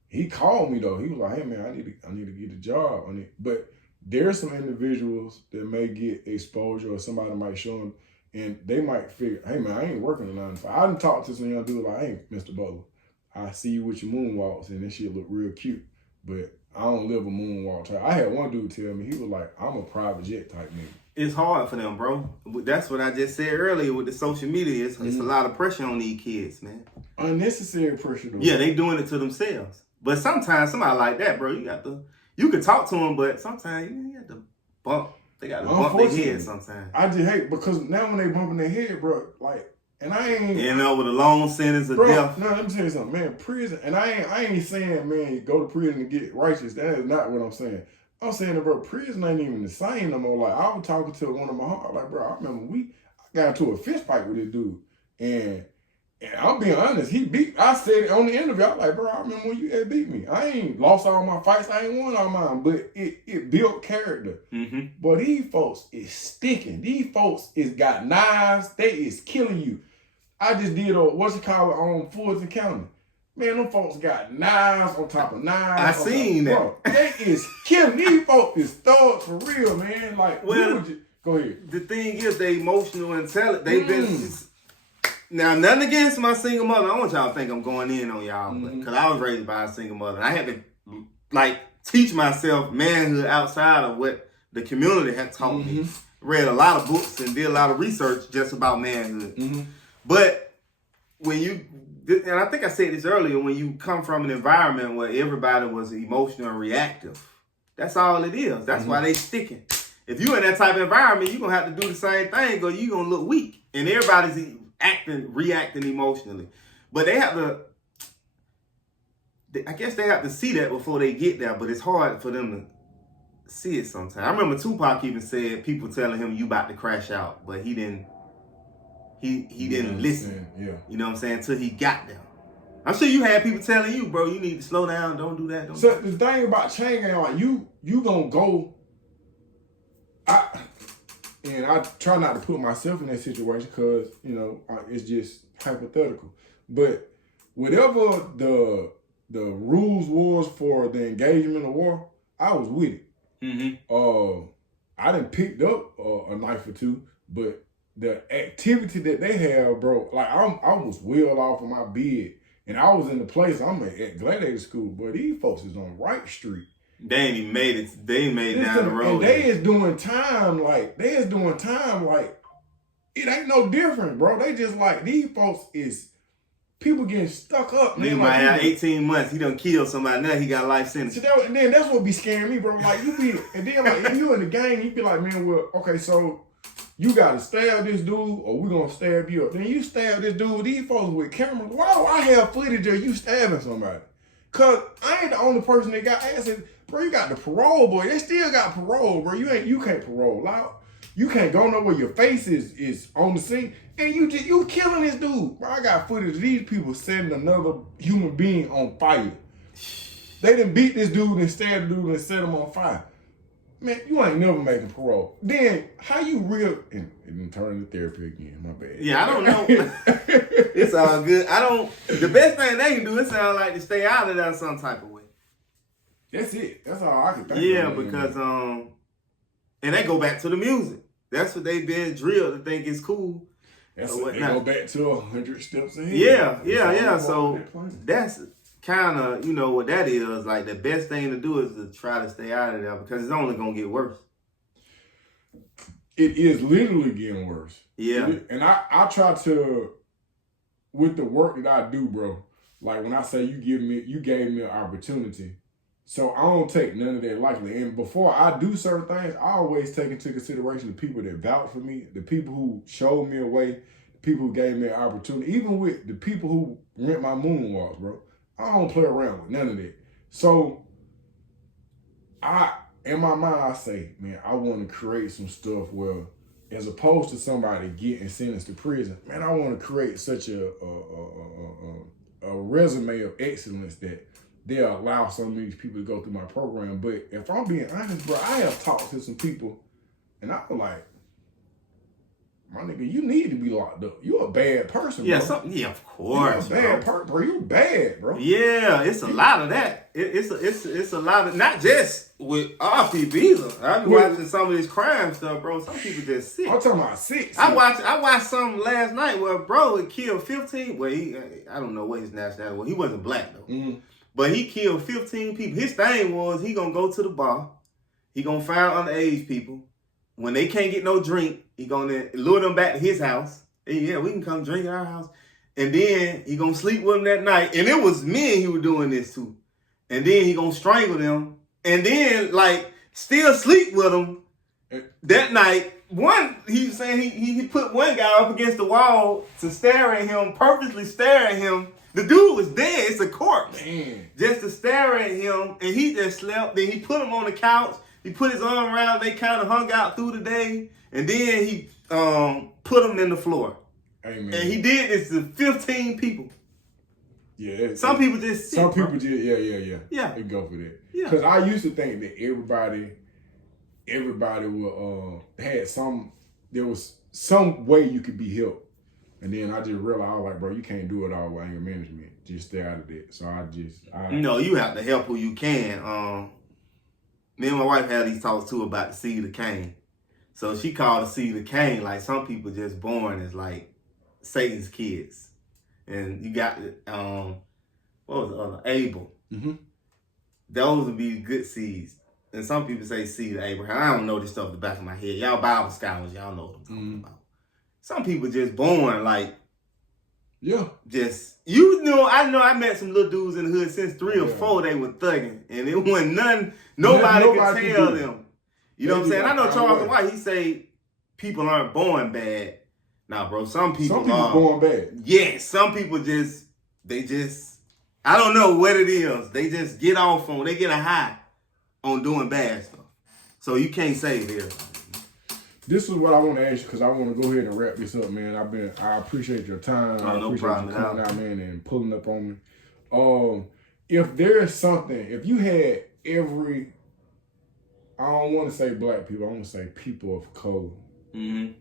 he called me though. He was like, "Hey man, I need to get a job on it." But there's some individuals that may get exposure, or somebody might show them, and they might figure, "Hey man, I ain't working a 9 to 5." I done talked to some young dude like, "Hey, Mr. Butler, I see you with your moonwalks, and this shit look real cute, but I don't live a moonwalk type." I had one dude tell me, he was like, "I'm a private jet type nigga." It's hard for them, bro. That's what I just said earlier with the social media. It's a lot of pressure on these kids, man. Unnecessary pressure, though. Yeah, they doing it to themselves. But sometimes somebody like that, bro, you can talk to them, but sometimes you got to bump. They got to bump their head sometimes. I just hate, because now when they bumping their head, bro, like, and I ain't... You know, with a long sentence of death. No, let me tell you something, man. Prison, and I ain't saying, man, go to prison and get righteous. That is not what I'm saying. I'm saying that, bro, prison ain't even the same no more. Like, I was talking to one of my heart, like, bro, I remember I got into a fist fight with this dude, and I'm being honest, I said it on the interview, I was like, bro, I remember when you had beat me. I ain't lost all my fights, I ain't won all mine, but it built character. But these folks is sticking. These folks is got knives, they is killing you. I just did on Fulton County. Man, them folks got knives on top of knives. I seen that. Bro, they is killing. These folks is thugs for real, man. Like, go ahead. The thing is, they emotional intelligent. They've been... Now, nothing against my single mother. I don't want y'all to think I'm going in on y'all, because I was raised by a single mother. I had to, like, teach myself manhood outside of what the community had taught me. Read a lot of books and did a lot of research just about manhood. But when you, and I think I said this earlier, when you come from an environment where everybody was emotional and reactive, that's all it is. That's why they sticking. If you in that type of environment, you're going to have to do the same thing, or you're going to look weak. And everybody's reacting emotionally. But they have to, I guess they have to see that before they get there, but it's hard for them to see it sometimes. I remember Tupac even said people telling him you about to crash out, but he didn't listen. Yeah. You know what I'm saying? Until he got there. I'm sure you had people telling you, bro, you need to slow down, don't do that. So the thing about changing, like you gonna go, and I try not to put myself in that situation because, you know, it's just hypothetical. But whatever the the rules was for the engagement of war, I was with it. Mm-hmm. I done picked up a knife or two, but the activity that they have, bro, like I was well off of my bed, and I was in the place, I'm at Gladiator School, but these folks is on Wright Street. They ain't even made it. They ain't made it down the road. And they is doing time like, it ain't no different, bro. They just like, these folks is, people getting stuck up. Nigga might have 18 months. He done killed somebody. Now he got a life sentence. And then that's what be scaring me, bro. Like, you be, and then like, if you in the gang, you be like, man, well, okay, so you gotta stab this dude or we gonna stab you up. Then you stab this dude, these folks with cameras. Why do I have footage of you stabbing somebody? Cause I ain't the only person that got acid. Bro, you got the parole boy. They still got parole, bro. You can't parole out. You can't go nowhere. Your face is on the scene. And you killing this dude. Bro, I got footage of these people setting another human being on fire. They done beat this dude and stabbed the dude and set him on fire. Man, you ain't never making parole. Then, how you real... And turn to therapy again, my bad. Yeah, I don't know. It's all good. The best thing they can do, it sound like to stay out of that some type of way. That's it. That's all I can think of. Yeah, because, and they go back to the music. That's what they been drilled to think it's cool. They go back to 100 steps ahead. Yeah. So that's kind of, what that is. Like, the best thing to do is to try to stay out of there because it's only going to get worse. It is literally getting worse. Yeah. And I try to, with the work that I do, bro, like when I say you gave me an opportunity, so I don't take none of that lightly. And before I do certain things, I always take into consideration the people that vouch for me, the people who showed me a way, the people who gave me an opportunity, even with the people who rent my moonwalks, bro. I don't play around with none of that. So in my mind, I say, man, I want to create some stuff where, as opposed to somebody getting sentenced to prison, man, I want to create such a resume of excellence that they'll allow some of these people to go through my program. But if I'm being honest, bro, I have talked to some people, and I feel like, my nigga, you need to be locked up. You're a bad person, bro. Yeah, of course. You're a bad person, bro. You're bad, bro. Yeah, it's a lot of that. It's a lot of, not just with our people either. I be watching some of this crime stuff, bro. Some people just sick. I'm talking about sick. I watched something last night where bro it killed 15. Well, I don't know what his nationality was. He wasn't black though. Mm-hmm. But he killed 15 people. His thing was he gonna go to the bar. He gonna find underage people. When they can't get no drink, he gonna lure them back to his house. And yeah, we can come drink at our house. And then he gonna sleep with them that night. And it was men he was doing this to. And then he gonna strangle them. And then still sleep with them that night. He was saying he put one guy up against the wall to stare at him, purposely stare at him. The dude was dead. It's a corpse. Man. Just to stare at him. And he just slept. Then he put him on the couch. He put his arm around. They kind of hung out through the day. And then he put him in the floor. Amen. And he did this to 15 people. Yeah. Some people just sick, yeah. They go for that. Yeah. Because I used to think that everybody would there was some way you could be helped. And then I just realized, I was like, bro, you can't do it all with anger management. Just stay out of that. So you have to help who you can. Me and my wife had these talks too about the seed of Cain. So she called the seed of Cain, like some people just born as like Satan's kids. And you got, what was the other? Abel. Mm-hmm. Those would be good seeds. And some people say seed of Abraham. I don't know this stuff at the back of my head. Y'all Bible scholars, y'all know what I'm talking about. Some people just born like, I met some little dudes in the hood since 3 or 4, they were thugging. And it wasn't nobody could tell them. You know what I'm saying? I know Charles White, he say people aren't born bad. Nah, bro, some people are born bad. Yeah, some people I don't know what it is. They just get off on, they get a high on doing bad stuff. So you can't say it here. This is what I want to ask you because I want to go ahead and wrap this up, man. I appreciate your time. I appreciate you coming out, man, and pulling up on me. If there's something, if you had I don't want to say black people, I want to say people of color. Mm-hmm.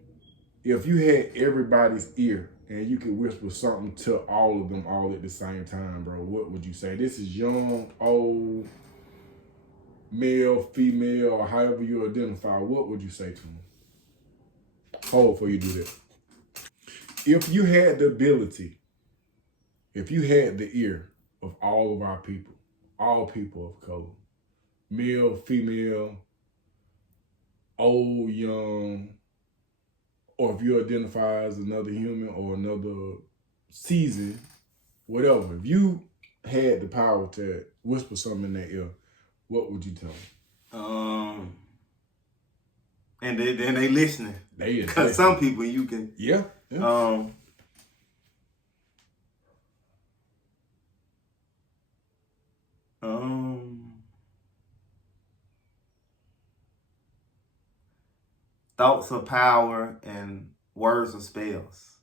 if you had everybody's ear and you could whisper something to all of them all at the same time, bro, what would you say? This is young, old, male, female, or however you identify. What would you say to them? Hold before you do that. If you had the ability, if you had the ear of all of our people, all people of color, male, female, old, young, or if you identify as another human or another season, whatever, if you had the power to whisper something in their ear, what would you tell them? And then they listening. Because some people you can. Yeah. Thoughts of power and words of spells.